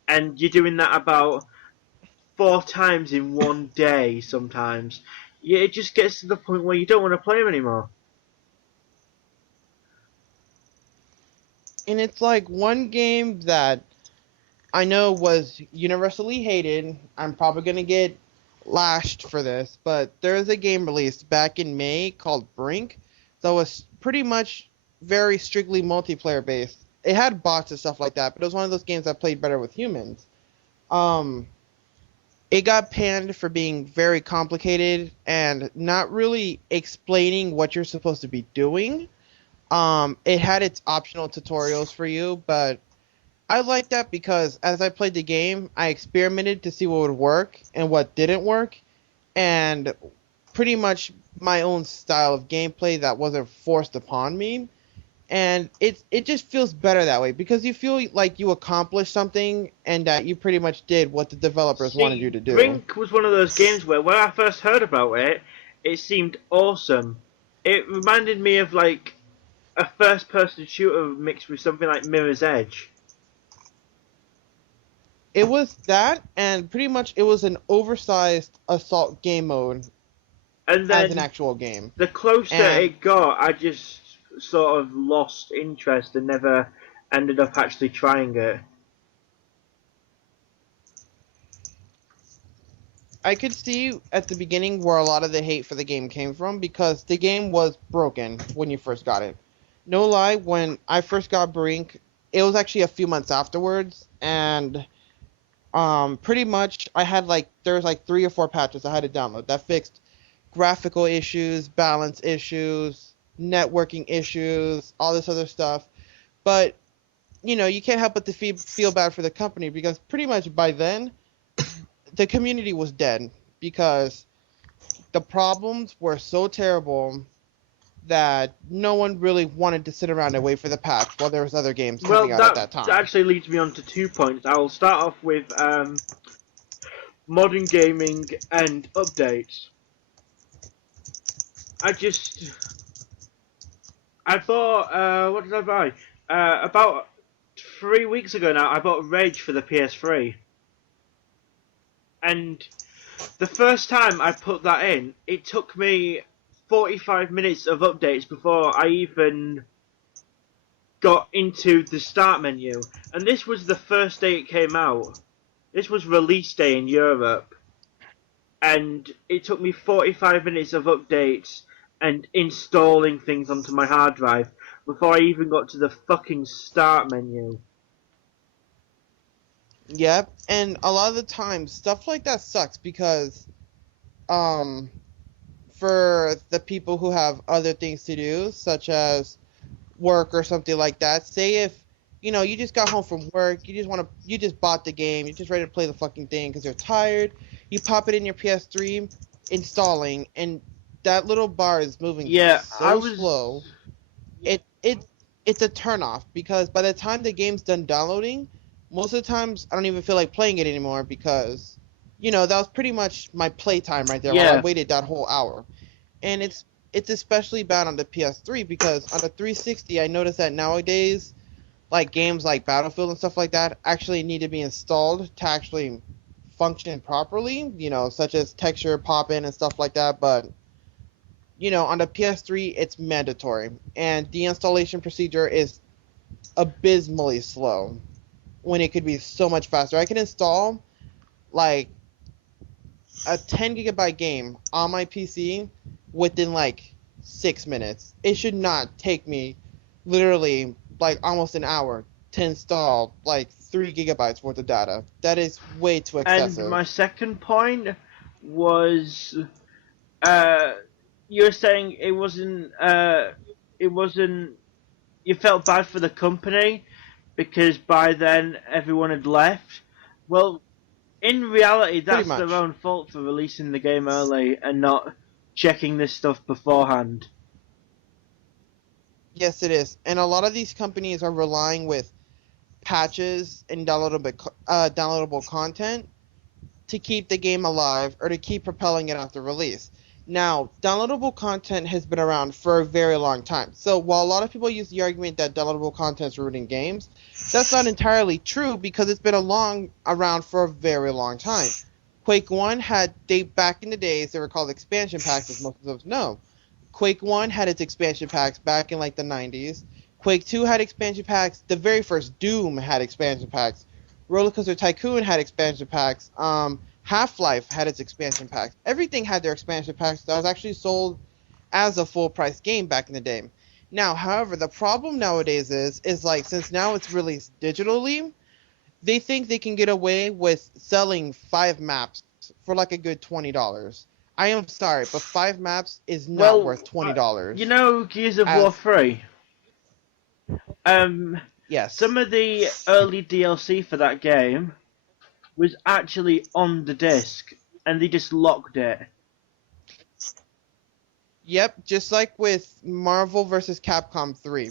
and you're doing that about 4 times in one day sometimes, yeah, it just gets to the point where you don't want to play them anymore. And it's like one game that I know was universally hated. I'm probably gonna get lashed for this, but there is a game released back in May called Brink that was pretty much very strictly multiplayer based. It had bots and stuff like that, but it was one of those games that played better with humans. Um, it got panned for being very complicated and not really explaining what you're supposed to be doing. It had its optional tutorials for you, but I like that because as I played the game, I experimented to see what would work and what didn't work, and pretty much my own style of gameplay that wasn't forced upon me. And it just feels better that way because you feel like you accomplished something and that you pretty much did what the developers wanted you to do. Brink was one of those games where when I first heard about it, it seemed awesome. It reminded me of like a first-person shooter mixed with something like Mirror's Edge. It was that, and pretty much it was an oversized assault game mode And then as an actual game. the closer And- it got, I just sort of lost interest and never ended up actually trying it. I could see at the beginning where a lot of the hate for the game came from because the game was broken when you first got it. No lie, when I first got Brink, it was actually a few months afterwards, and pretty much I had there was 3 or 4 patches I had to download that fixed graphical issues, balance issues, networking issues, all this other stuff. But you can't help but to feel bad for the company because pretty much by then the community was dead because the problems were so terrible that no one really wanted to sit around and wait for the patch while there was other games Well, coming out at that time. that actually leads me on to 2 points. I'll start off with modern gaming and updates. I thought, what did I buy? About 3 weeks ago now, I bought Rage for the PS3. And the first time I put that in, it took me 45 minutes of updates before I even got into the start menu. And this was the first day it came out. This was release day in Europe. And it took me 45 minutes of updates and installing things onto my hard drive before I even got to the fucking start menu. Yep, and a lot of the time, stuff like that sucks because, for the people who have other things to do, such as work or something like that, say if, you just got home from work, you just bought the game, you're just ready to play the fucking thing because you're tired, you pop it in your PS3, installing, and that little bar is moving so slow. It's a turnoff because by the time the game's done downloading, most of the times I don't even feel like playing it anymore because, that was pretty much my playtime right there while I waited that whole hour. And it's especially bad on the PS3 because on the 360 I noticed that nowadays, games like Battlefield and stuff like that actually need to be installed to actually function properly, such as texture pop-in and stuff like that, but on the PS3 it's mandatory and the installation procedure is abysmally slow when it could be so much faster. I can install a 10 gigabyte game on my PC within 6 minutes. It should not take me literally almost an hour to install 3 gigabytes worth of data. That is way too excessive. And my second point was, you're saying it wasn't, you felt bad for the company because by then everyone had left. Well, in reality, that's Pretty much. their own fault for releasing the game early and not checking this stuff beforehand. Yes, it is. And a lot of these companies are relying with patches and downloadable content to keep the game alive or to keep propelling it after release. Now, downloadable content has been around for a very long time. So while a lot of people use the argument that downloadable content is ruining games, that's not entirely true because it's been around for a very long time. Quake 1 back in the days, they were called expansion packs, as most of us know. Quake 1 had its expansion packs back in like the 90s. Quake 2 had expansion packs. The very first Doom had expansion packs. Roller Coaster Tycoon had expansion packs. Half-Life had its expansion packs. Everything had their expansion packs that was actually sold as a full-price game back in the day. Now, however, the problem nowadays is like, since now it's released digitally, they think they can get away with selling 5 maps for like a good $20. I am sorry, but 5 maps is not worth $20. You know Gears of War 3? Yes. Some of the early DLC for that game was actually on the disc, and they just locked it. Yep, just like with Marvel vs. Capcom 3.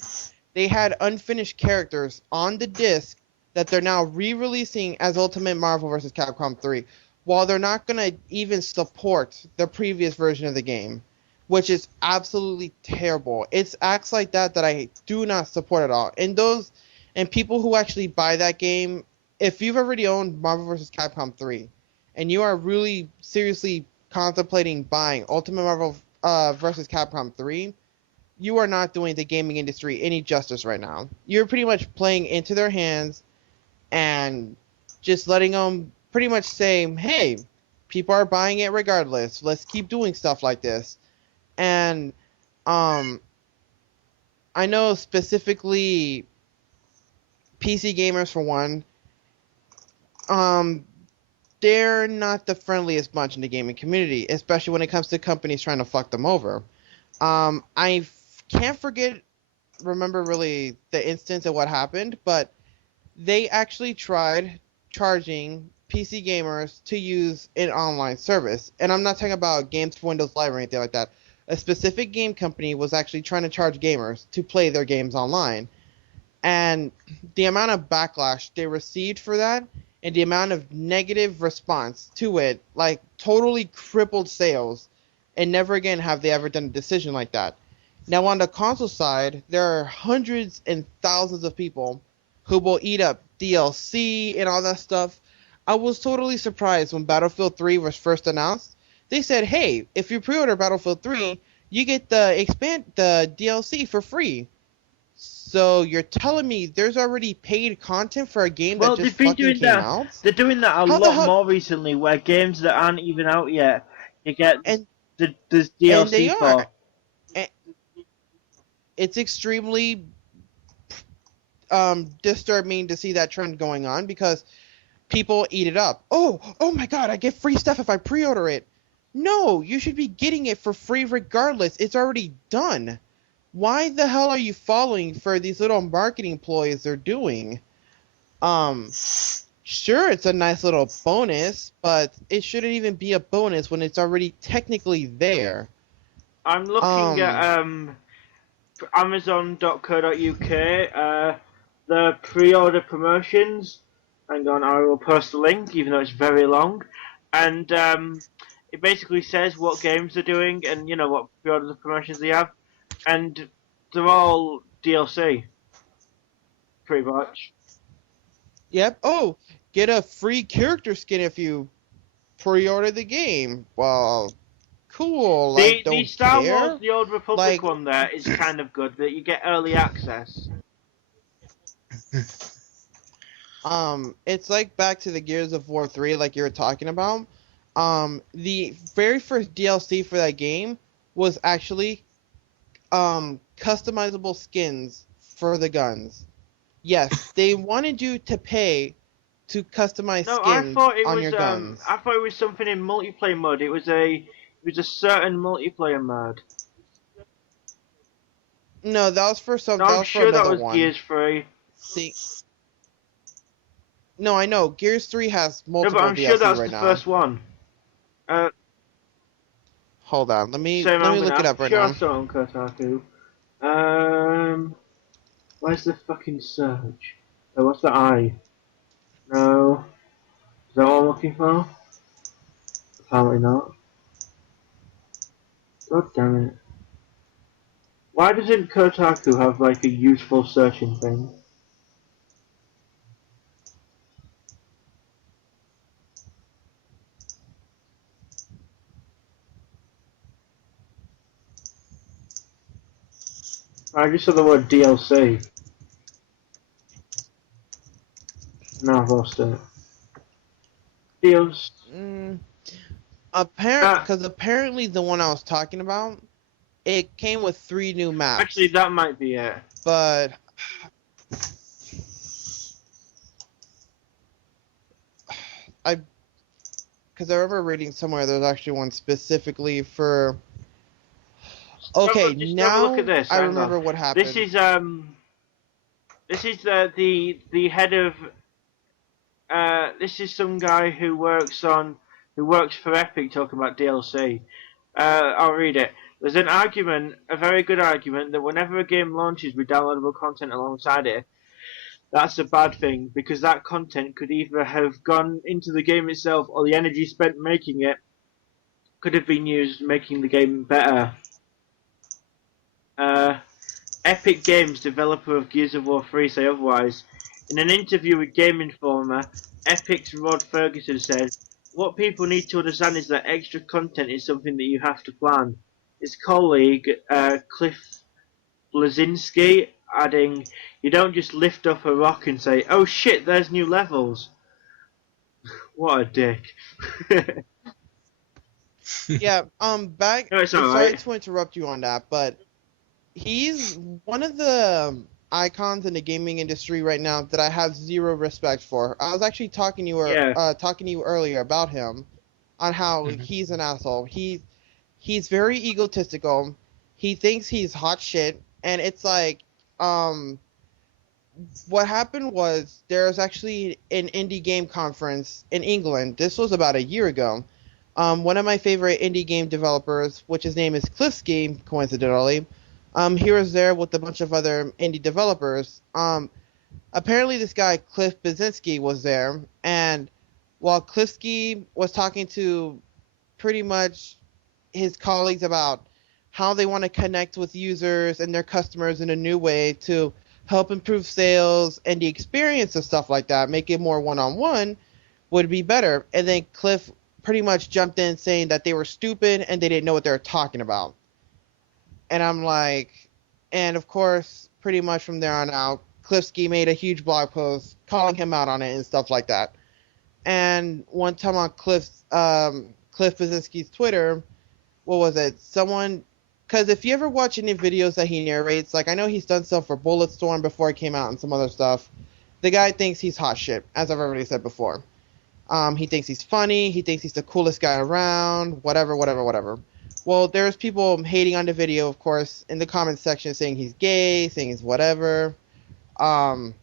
They had unfinished characters on the disc that they're now re-releasing as Ultimate Marvel vs. Capcom 3, while they're not going to even support the previous version of the game, which is absolutely terrible. It's acts like that I do not support at all. And people who actually buy that game, if you've already owned Marvel vs. Capcom 3, and you are really seriously contemplating buying Ultimate Marvel vs. Capcom 3, you are not doing the gaming industry any justice right now. You're pretty much playing into their hands and just letting them pretty much say, hey, people are buying it regardless. Let's keep doing stuff like this. And I know specifically PC gamers, for one, they're not the friendliest bunch in the gaming community, especially when it comes to companies trying to fuck them over. I can't remember really the instance of what happened, but they actually tried charging PC gamers to use an online service. And I'm not talking about Games for Windows Live or anything like that. A specific game company was actually trying to charge gamers to play their games online. And the amount of backlash they received for that and the amount of negative response to it, like, totally crippled sales. And never again have they ever done a decision like that. Now, on the console side, there are hundreds and thousands of people who will eat up DLC and all that stuff. I was totally surprised when Battlefield 3 was first announced. They said, hey, if you pre-order Battlefield 3, you get the DLC for free. So you're telling me there's already paid content for a game that just fucking came out? They're doing that a lot more recently, where games that aren't even out yet, you get the DLC for. It's extremely disturbing to see that trend going on because people eat it up. Oh my god, I get free stuff if I pre-order it. No, you should be getting it for free regardless. It's already done. Why the hell are you falling for these little marketing ploys they're doing? Sure, it's a nice little bonus, but it shouldn't even be a bonus when it's already technically there. I'm looking at Amazon.co.uk, the pre-order promotions. Hang on, I will post the link, even though it's very long. And it basically says what games they're doing and, you know, what pre-order promotions they have. And they're all DLC, pretty much. Yep. Oh, get a free character skin if you pre-order the game. Well, cool. The Star Wars The Old Republic one there is kind of good, that you get early access. It's like back to the Gears of War 3 like you were talking about. The very first DLC for that game was actually customizable skins for the guns. Yes, they wanted you to pay to customize No, I skins thought it on was your guns. I thought it was something in multiplayer mode. It was a certain multiplayer mode. No, that was for No, that I'm was for sure that another was one. Gears 3. See, no, I know Gears 3 has No, but multiple I'm sure DLC that's right the now. first one. Hold on, Same, let me I'm look it up right sure I now. saw it on Kotaku. Where's the fucking search? Oh, what's the I? No. Is that what I'm looking for? Apparently not. God damn it. Why doesn't Kotaku have like a useful searching thing? I just saw the word DLC. Now I've lost it. DLC. Mm, Uh, because apparently the one I was talking about, it came with 3 new actually, maps, that might be it. but I because I remember reading somewhere there's actually one specifically for. Okay, Just have a look at now this. I Hang on. remember what This happened. is the head of this is some guy who works for Epic talking about DLC. I'll read it. There's an argument, a very good argument, that whenever a game launches with downloadable content alongside it, that's a bad thing because that content could either have gone into the game itself or the energy spent making it could have been used making the game better. Uh, Epic Games, developer of Gears of War 3, say otherwise. In an interview with Game Informer, Epic's Rod Ferguson said, "What people need to understand is that extra content is something that you have to plan." His colleague, Cliff Blazinski, adding, "You don't just lift up a rock and say, oh shit, there's new levels." What a dick. Yeah, back. No, it's Sorry alright. to interrupt you on that, but he's one of the icons in the gaming industry right now that I have zero respect for. I was actually Yeah. talking to you earlier about him, on how Mhm. he's an asshole. He's very egotistical. He thinks he's hot shit, and it's like, um, what happened was there was actually an indie game conference in England. This was about a year ago. One of my favorite indie game developers, which his name is Cliffsky, coincidentally, he was there with a bunch of other indie developers. Apparently this guy Cliff Basinski was there, and while Cliffsky was talking to pretty much his colleagues about how they want to connect with users and their customers in a new way to help improve sales and the experience of stuff like that, make it more one-on-one, would be better. And then Cliff pretty much jumped in saying that they were stupid and they didn't know what they were talking about. And I'm like, and of course, pretty much from there on out, Cliffsky made a huge blog post calling him out on it and stuff like that. And one time on Cliff Basinski's Twitter, what was it? Someone, because if you ever watch any videos that he narrates, like I know he's done stuff for Bulletstorm before it came out and some other stuff. The guy thinks he's hot shit, as I've already said before. He thinks he's funny. He thinks he's the coolest guy around. Whatever, whatever, whatever. Well, there's people hating on the video, of course, in the comments section, saying he's gay, saying he's whatever. Um,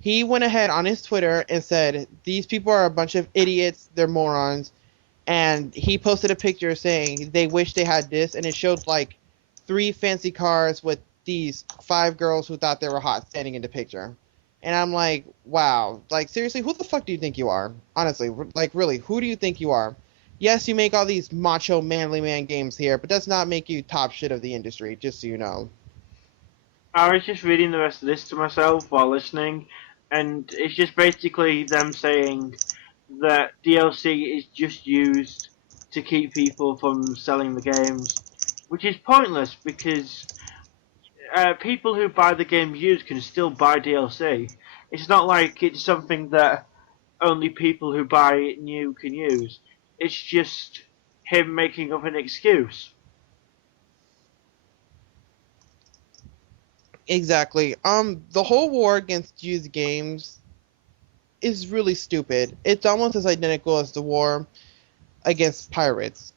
he went ahead on his Twitter and said these people are a bunch of idiots. They're morons, and he posted a picture saying they wish they had this, and it showed like 3 fancy cars with these 5 girls who thought they were hot standing in the picture. And I'm like, wow, like seriously, who the fuck do you think you are? Honestly, like really, who do you think you are? Yes, you make all these macho manly man games here, but does not make you top shit of the industry, just so you know. I was just reading the rest of this to myself while listening, and it's just basically them saying that DLC is just used to keep people from selling the games, which is pointless because people who buy the game used can still buy DLC. It's not like it's something that only people who buy it new can use. It's just him making up an excuse. Exactly. The whole war against used games is really stupid. It's almost as identical as the war against pirates.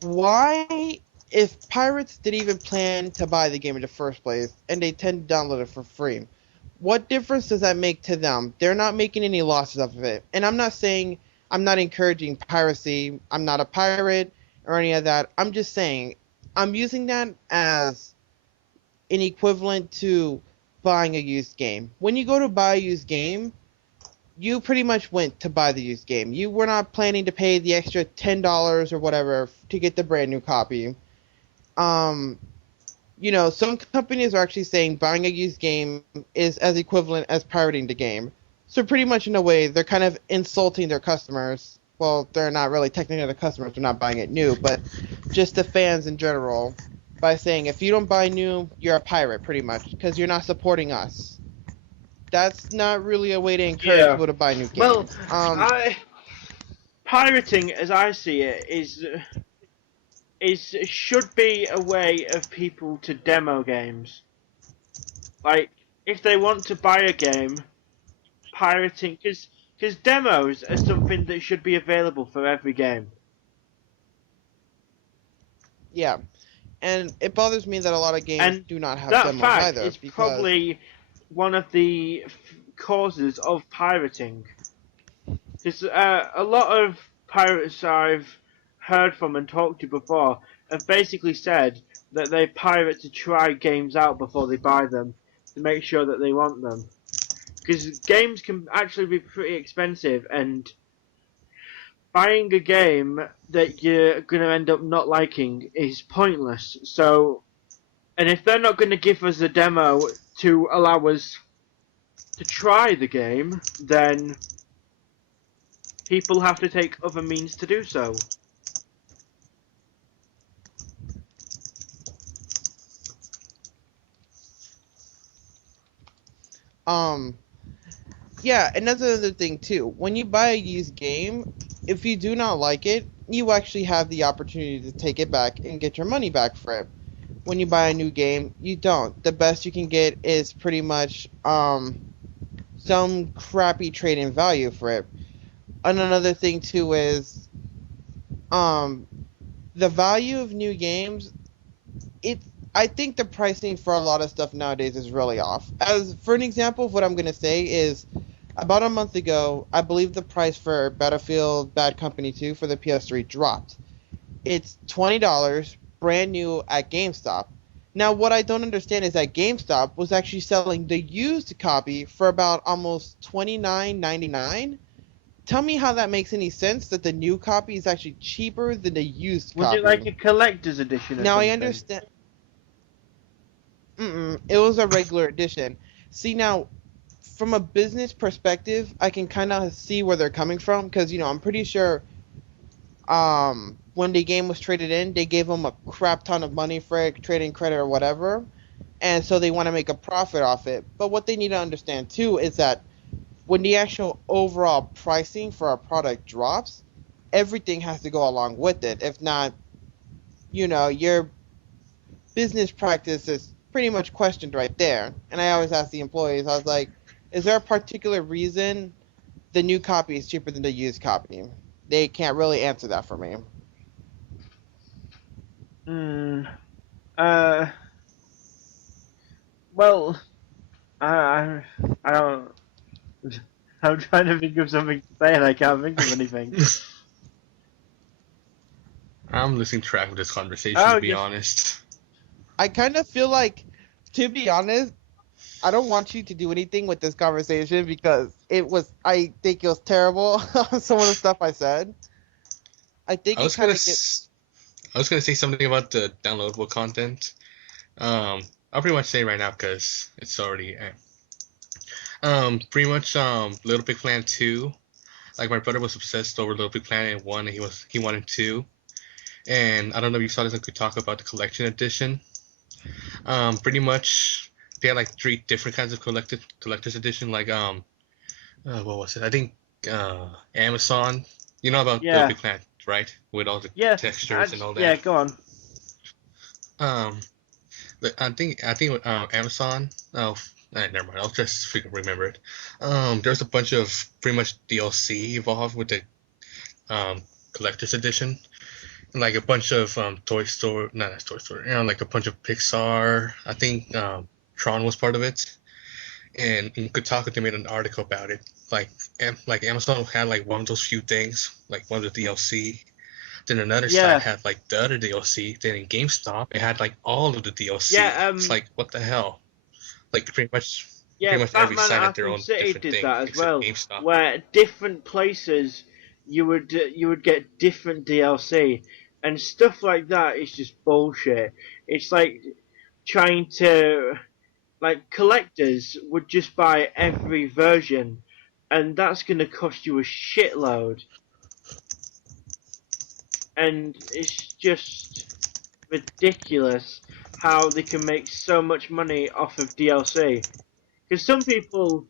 Why, if pirates didn't even plan to buy the game in the first place and they tend to download it for free, what difference does that make to them? They're not making any losses off of it. And I'm not saying I'm not encouraging piracy. I'm not a pirate or any of that. I'm just saying I'm using that as an equivalent to buying a used game. When you go to buy a used game, you pretty much went to buy the used game. You were not planning to pay the extra $10 or whatever to get the brand new copy. Some companies are actually saying buying a used game is as equivalent as pirating the game. So pretty much in a way, they're kind of insulting their customers. Well, they're not really technically the customers, they're not buying it new, but just the fans in general by saying if you don't buy new, you're a pirate pretty much because you're not supporting us. That's not really a way to encourage Yeah. people to buy new games. Well, pirating, as I see it, should be a way of people to demo games. Like, if they want to buy a game, pirating, because demos are something that should be available for every game. Yeah, and it bothers me that a lot of games And do not have that demos fact either. is because probably one of the causes of pirating. Because a lot of pirates I've heard from and talked to before have basically said that they pirate to try games out before they buy them to make sure that they want them. Because games can actually be pretty expensive, and buying a game that you're going to end up not liking is pointless. So, and if they're not going to give us a demo to allow us to try the game, then people have to take other means to do so. Yeah, and that's another thing too. When you buy a used game, if you do not like it, you actually have the opportunity to take it back and get your money back for it. When you buy a new game, you don't. The best you can get is pretty much some crappy trade-in value for it. And another thing too is the value of new games. I think the pricing for a lot of stuff nowadays is really off. As for an example of what I'm gonna say is, about a month ago, I believe the price for Battlefield Bad Company 2 for the PS3 dropped. It's $20, brand new at GameStop. Now, what I don't understand is that GameStop was actually selling the used copy for about almost $29.99. Tell me how that makes any sense that the new copy is actually cheaper than the used Was copy. it like a collector's edition or Now something? I understand. It was a regular edition. See, now, from a business perspective, I can kind of see where they're coming from because, I'm pretty sure when the game was traded in, they gave them a crap ton of money for it, trading credit or whatever, and so they want to make a profit off it. But what they need to understand, too, is that when the actual overall pricing for a product drops, everything has to go along with it. If not, your business practice is pretty much questioned right there. And I always ask the employees, I was like, is there a particular reason the new copy is cheaper than the used copy? They can't really answer that for me. Well, I don't. I'm trying to think of something to say and I can't think of anything. I'm losing track of this conversation, Oh, to be yes. honest. I kind of feel like, to be honest, I don't want you to do anything with this conversation because I think it was terrible, some of the stuff I said. I think I was it kind gonna, of gets... I was gonna say something about the downloadable content. I'll pretty much say it right now because it's already. Pretty much Little Big Planet 2. Like my brother was obsessed over Little Big Planet 1 and he wanted 2. And I don't know if you saw this on Kotaku about the collection edition. Pretty much they had like 3 different kinds of collector's edition. Like what was it? I think Amazon. You know about Little Big Planet, right? With all the textures and all that. Yeah, go on. I think Amazon. Oh, never mind. I'll just freaking remember it. There's a bunch of pretty much DLC involved with the um collector's edition, like a bunch of Toy Story, not Toy Story, like a bunch of Pixar. I think Tron was part of it, and in Kotaku they made an article about it. Like Amazon had like one of those few things, like one of the DLC. Then another Yeah. site had like the other DLC. Then in GameStop, it had like all of the DLC. Yeah, It's like what the hell? Like pretty much Yeah, every Batman site had their Arkham own City different did thing that as except well, GameStop. where different places you would get different DLC, and stuff like that is just bullshit. It's like trying to, like, collectors would just buy every version, and that's gonna cost you a shitload. And it's just ridiculous how they can make so much money off of DLC. Because some people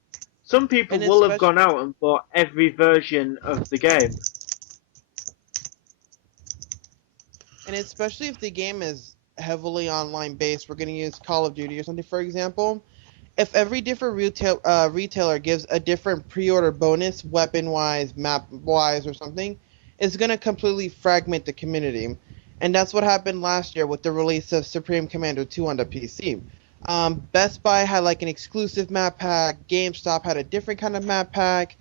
And will have especially- gone out and bought every version of the game. And especially if the game is heavily online based, we're going to use Call of Duty or something, for example. If every different retailer gives a different pre-order bonus, weapon-wise, map-wise, or something, it's going to completely fragment the community. And that's what happened last year with the release of Supreme Commander 2 on the PC. Best Buy had like an exclusive map pack. GameStop had a different kind of map pack.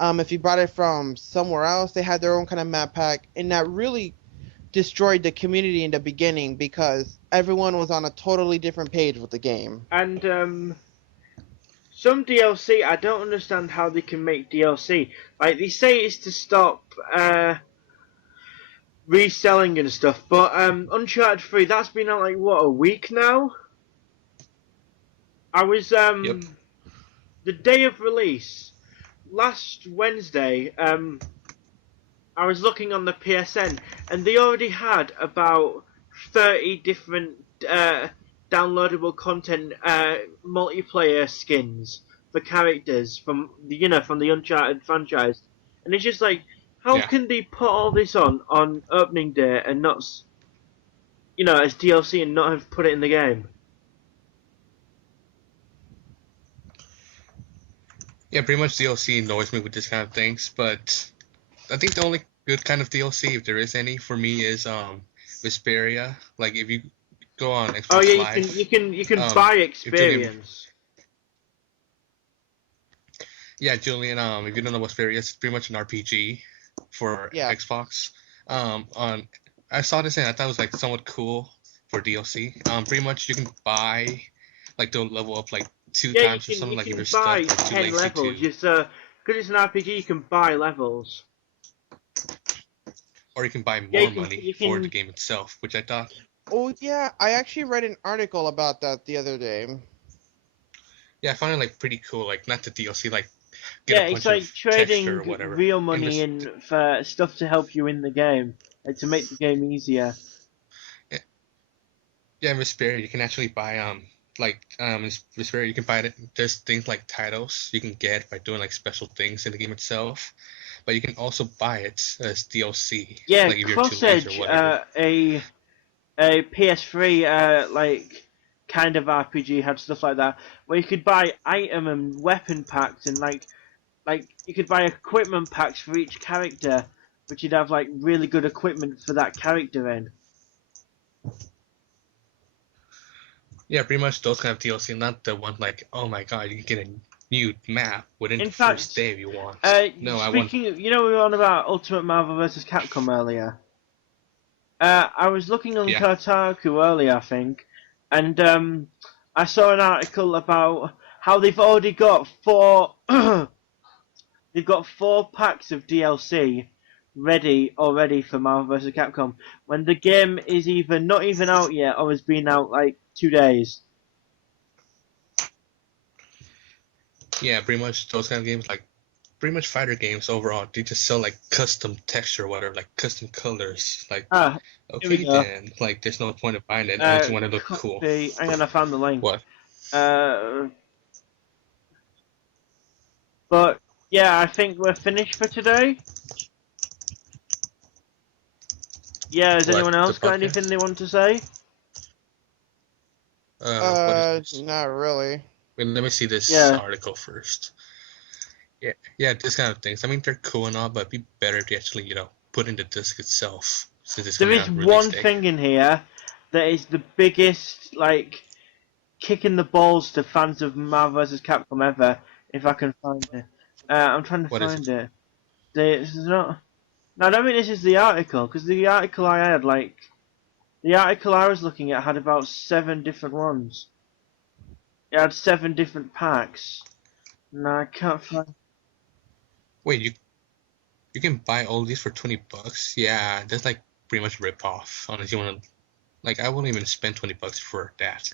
If you bought it from somewhere else, they had their own kind of map pack. And that really destroyed the community in the beginning because everyone was on a totally different page with the game. And some DLC, I don't understand how they can make DLC. Like, they say it's to stop reselling and stuff, but Uncharted 3, that's been out like, what, a week now? I was, Yep. the day of release, last Wednesday, I was looking on the PSN, and they already had about 30 different downloadable content multiplayer skins for characters from the Uncharted franchise, and it's just like, how Yeah. can they put all this on opening day and not, as DLC and not have put it in the game? Yeah, pretty much DLC annoys me with this kind of things, but I think the only good kind of DLC, if there is any, for me is Vesperia. Like if you go on Xbox Oh yeah, Live, you can um, buy if you give- experience. yeah, Julian. If you don't know what Vesperia is, it's pretty much an RPG for Yeah. Xbox. I saw this and I thought it was like somewhat cool for DLC. Pretty much you can buy, like, to level up like two Yeah, times or something. Like you if you're can buy stuck, too 10 lazy levels. to, Just because it's an RPG, you can buy levels. or you can buy Yeah, more you can- money you for can- the game itself, which I thought. Oh yeah, I actually read an article about that the other day. Yeah, I found it like pretty cool. Like not the DLC, like get Yeah, a bunch it's like of trading texture or whatever. real And money this- in for stuff to help you in the game, to make the game easier. Yeah, in Vesperia you can actually buy in Vesperia you can buy it. There's things like titles you can get by doing like special things in the game itself, but you can also buy it as DLC. Yeah, like if you're too Cross lazy or Edge, whatever. a PS3 like kind of RPG had stuff like that, where you could buy item and weapon packs and like you could buy equipment packs for each character, which you'd have like really good equipment for that character in. Yeah, pretty much those kind of DLC, not the one like, oh my god, you can get a new map within In the fact, first day if you want. No, I want. Speaking of, we were on about Ultimate Marvel vs. Capcom earlier. I was looking on Yeah. Kotaku earlier, I think, and I saw an article about how they've already got four. They've got 4 packs of DLC ready already for Marvel vs. Capcom, when the game is either not even out yet or has been out like 2 days. Yeah, pretty much those kind of games, like pretty much fighter games overall, they just sell like custom texture or whatever, like custom colors. Like, Ah, we okay go. then, like there's no point of buying it unless you want to look cool. copy. Hang on, I found the link. What? But yeah, I think we're finished for today. Yeah, has What, anyone the else got podcast? anything they want to say? not really. Wait, let me see this Yeah. article first. Yeah, this kind of things. I mean, they're cool and all, but it'd be better to actually, put in the disc itself since it's There coming is out release one day. thing in here that is the biggest, like, kick in the balls to fans of Marvel vs. Capcom ever, if I can find it. I'm trying to What is find it. This is not... No, I don't think this is the article, because the article I had, like... The article I was looking at had about 7 different ones. It had 7 different packs. No, I can't find... Wait, you can buy all these for $20? Yeah, that's like pretty much rip off. Unless you want to, like, I wouldn't even spend $20 for that.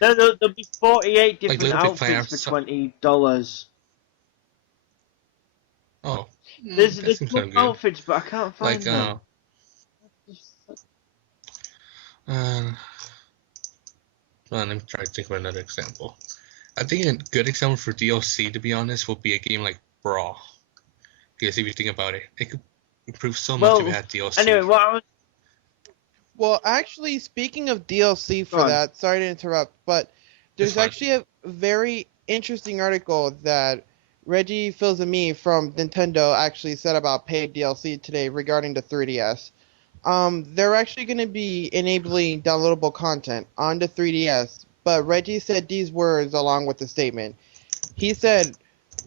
No, there'll be 48 Like, different Little Big Planet outfits for some- $20. Oh, There's that seems more kind of good. outfits, but I can't find Like, them. Well, let me try to think of another example. I think a good example for DLC, to be honest, would be a game like Brawl. Because if you think about it, it could improve so much if it had DLC. Anyway, what I was... Well, actually, speaking of DLC Go for on. that, sorry to interrupt, but there's fine. actually a very interesting article that Reggie Fils-Aimé from Nintendo actually said about paid DLC today regarding the 3DS. They're actually going to be enabling downloadable content on the 3DS, but Reggie said these words along with the statement. He said,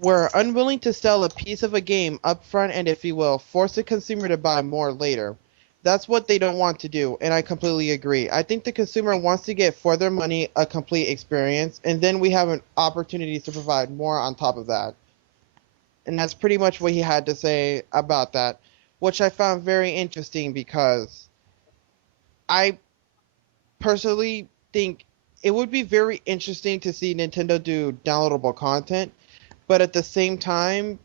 "We're unwilling to sell a piece of a game upfront and, if you will, force the consumer to buy more later. That's what they don't want to do, and I completely agree. I think the consumer wants to get for their money a complete experience, and then we have an opportunity to provide more on top of that." And that's pretty much what he had to say about that, which I found very interesting because I personally think it would be very interesting to see Nintendo do downloadable content, but at the same time,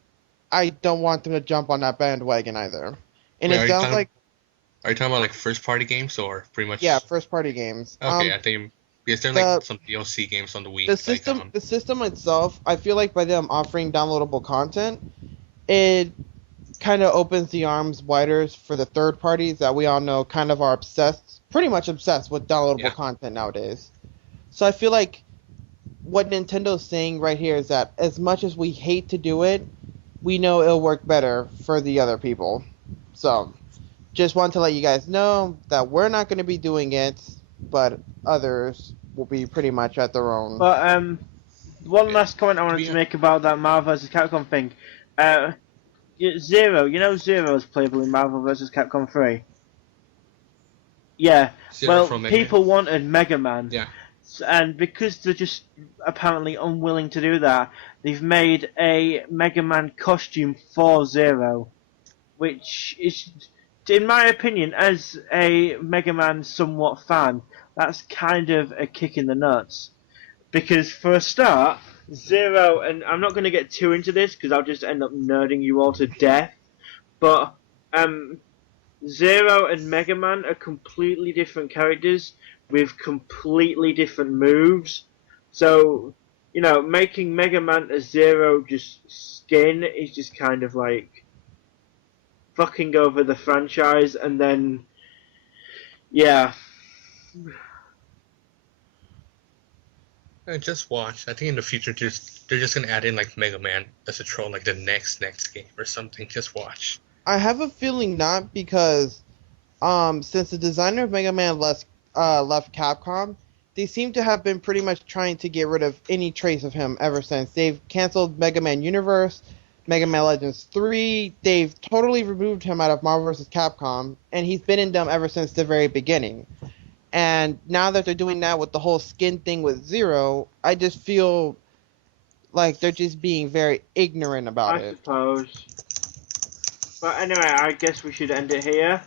I don't want them to jump on that bandwagon either. And Wait, it sounds like, Are you talking about like first-party games or pretty much? yeah, first-party games. Okay, I think because there are like some DLC games on the Wii. The like, system itself, I feel like by them offering downloadable content, it kind of opens the arms wider for the third parties that we all know kind of are pretty much obsessed with downloadable Yeah. content nowadays. So I feel like what Nintendo's saying right here is that as much as we hate to do it, we know it'll work better for the other people. So just want to let you guys know that we're not going to be doing it, but others will be pretty much at their own. But, one last comment I wanted Yeah. to make about that Marvel vs. Capcom thing. Zero, you know Zero's playable in Marvel vs. Capcom 3? Yeah, Zero well, from Mega Man. people wanted Mega Man. Yeah. And because they're just apparently unwilling to do that, they've made a Mega Man costume for Zero. Which is, in my opinion, as a Mega Man somewhat fan, that's kind of a kick in the nuts. Because for a start, Zero, and I'm not going to get too into this because I'll just end up nerding you all to death, but Zero and Mega Man are completely different characters with completely different moves. So, making Mega Man a Zero just skin is just kind of like fucking over the franchise, and then, yeah. Just watch. I think in the future they're just gonna add in like Mega Man as a troll, like the next game or something. Just watch. I have a feeling not because, since the designer of Mega Man left Capcom, they seem to have been pretty much trying to get rid of any trace of him ever since. They've canceled Mega Man Universe, Mega Man Legends 3. They've totally removed him out of Marvel vs. Capcom, and he's been in them ever since the very beginning. And now that they're doing that with the whole skin thing with Zero, I just feel like they're just being very ignorant about I it. suppose. But anyway, I guess we should end it here.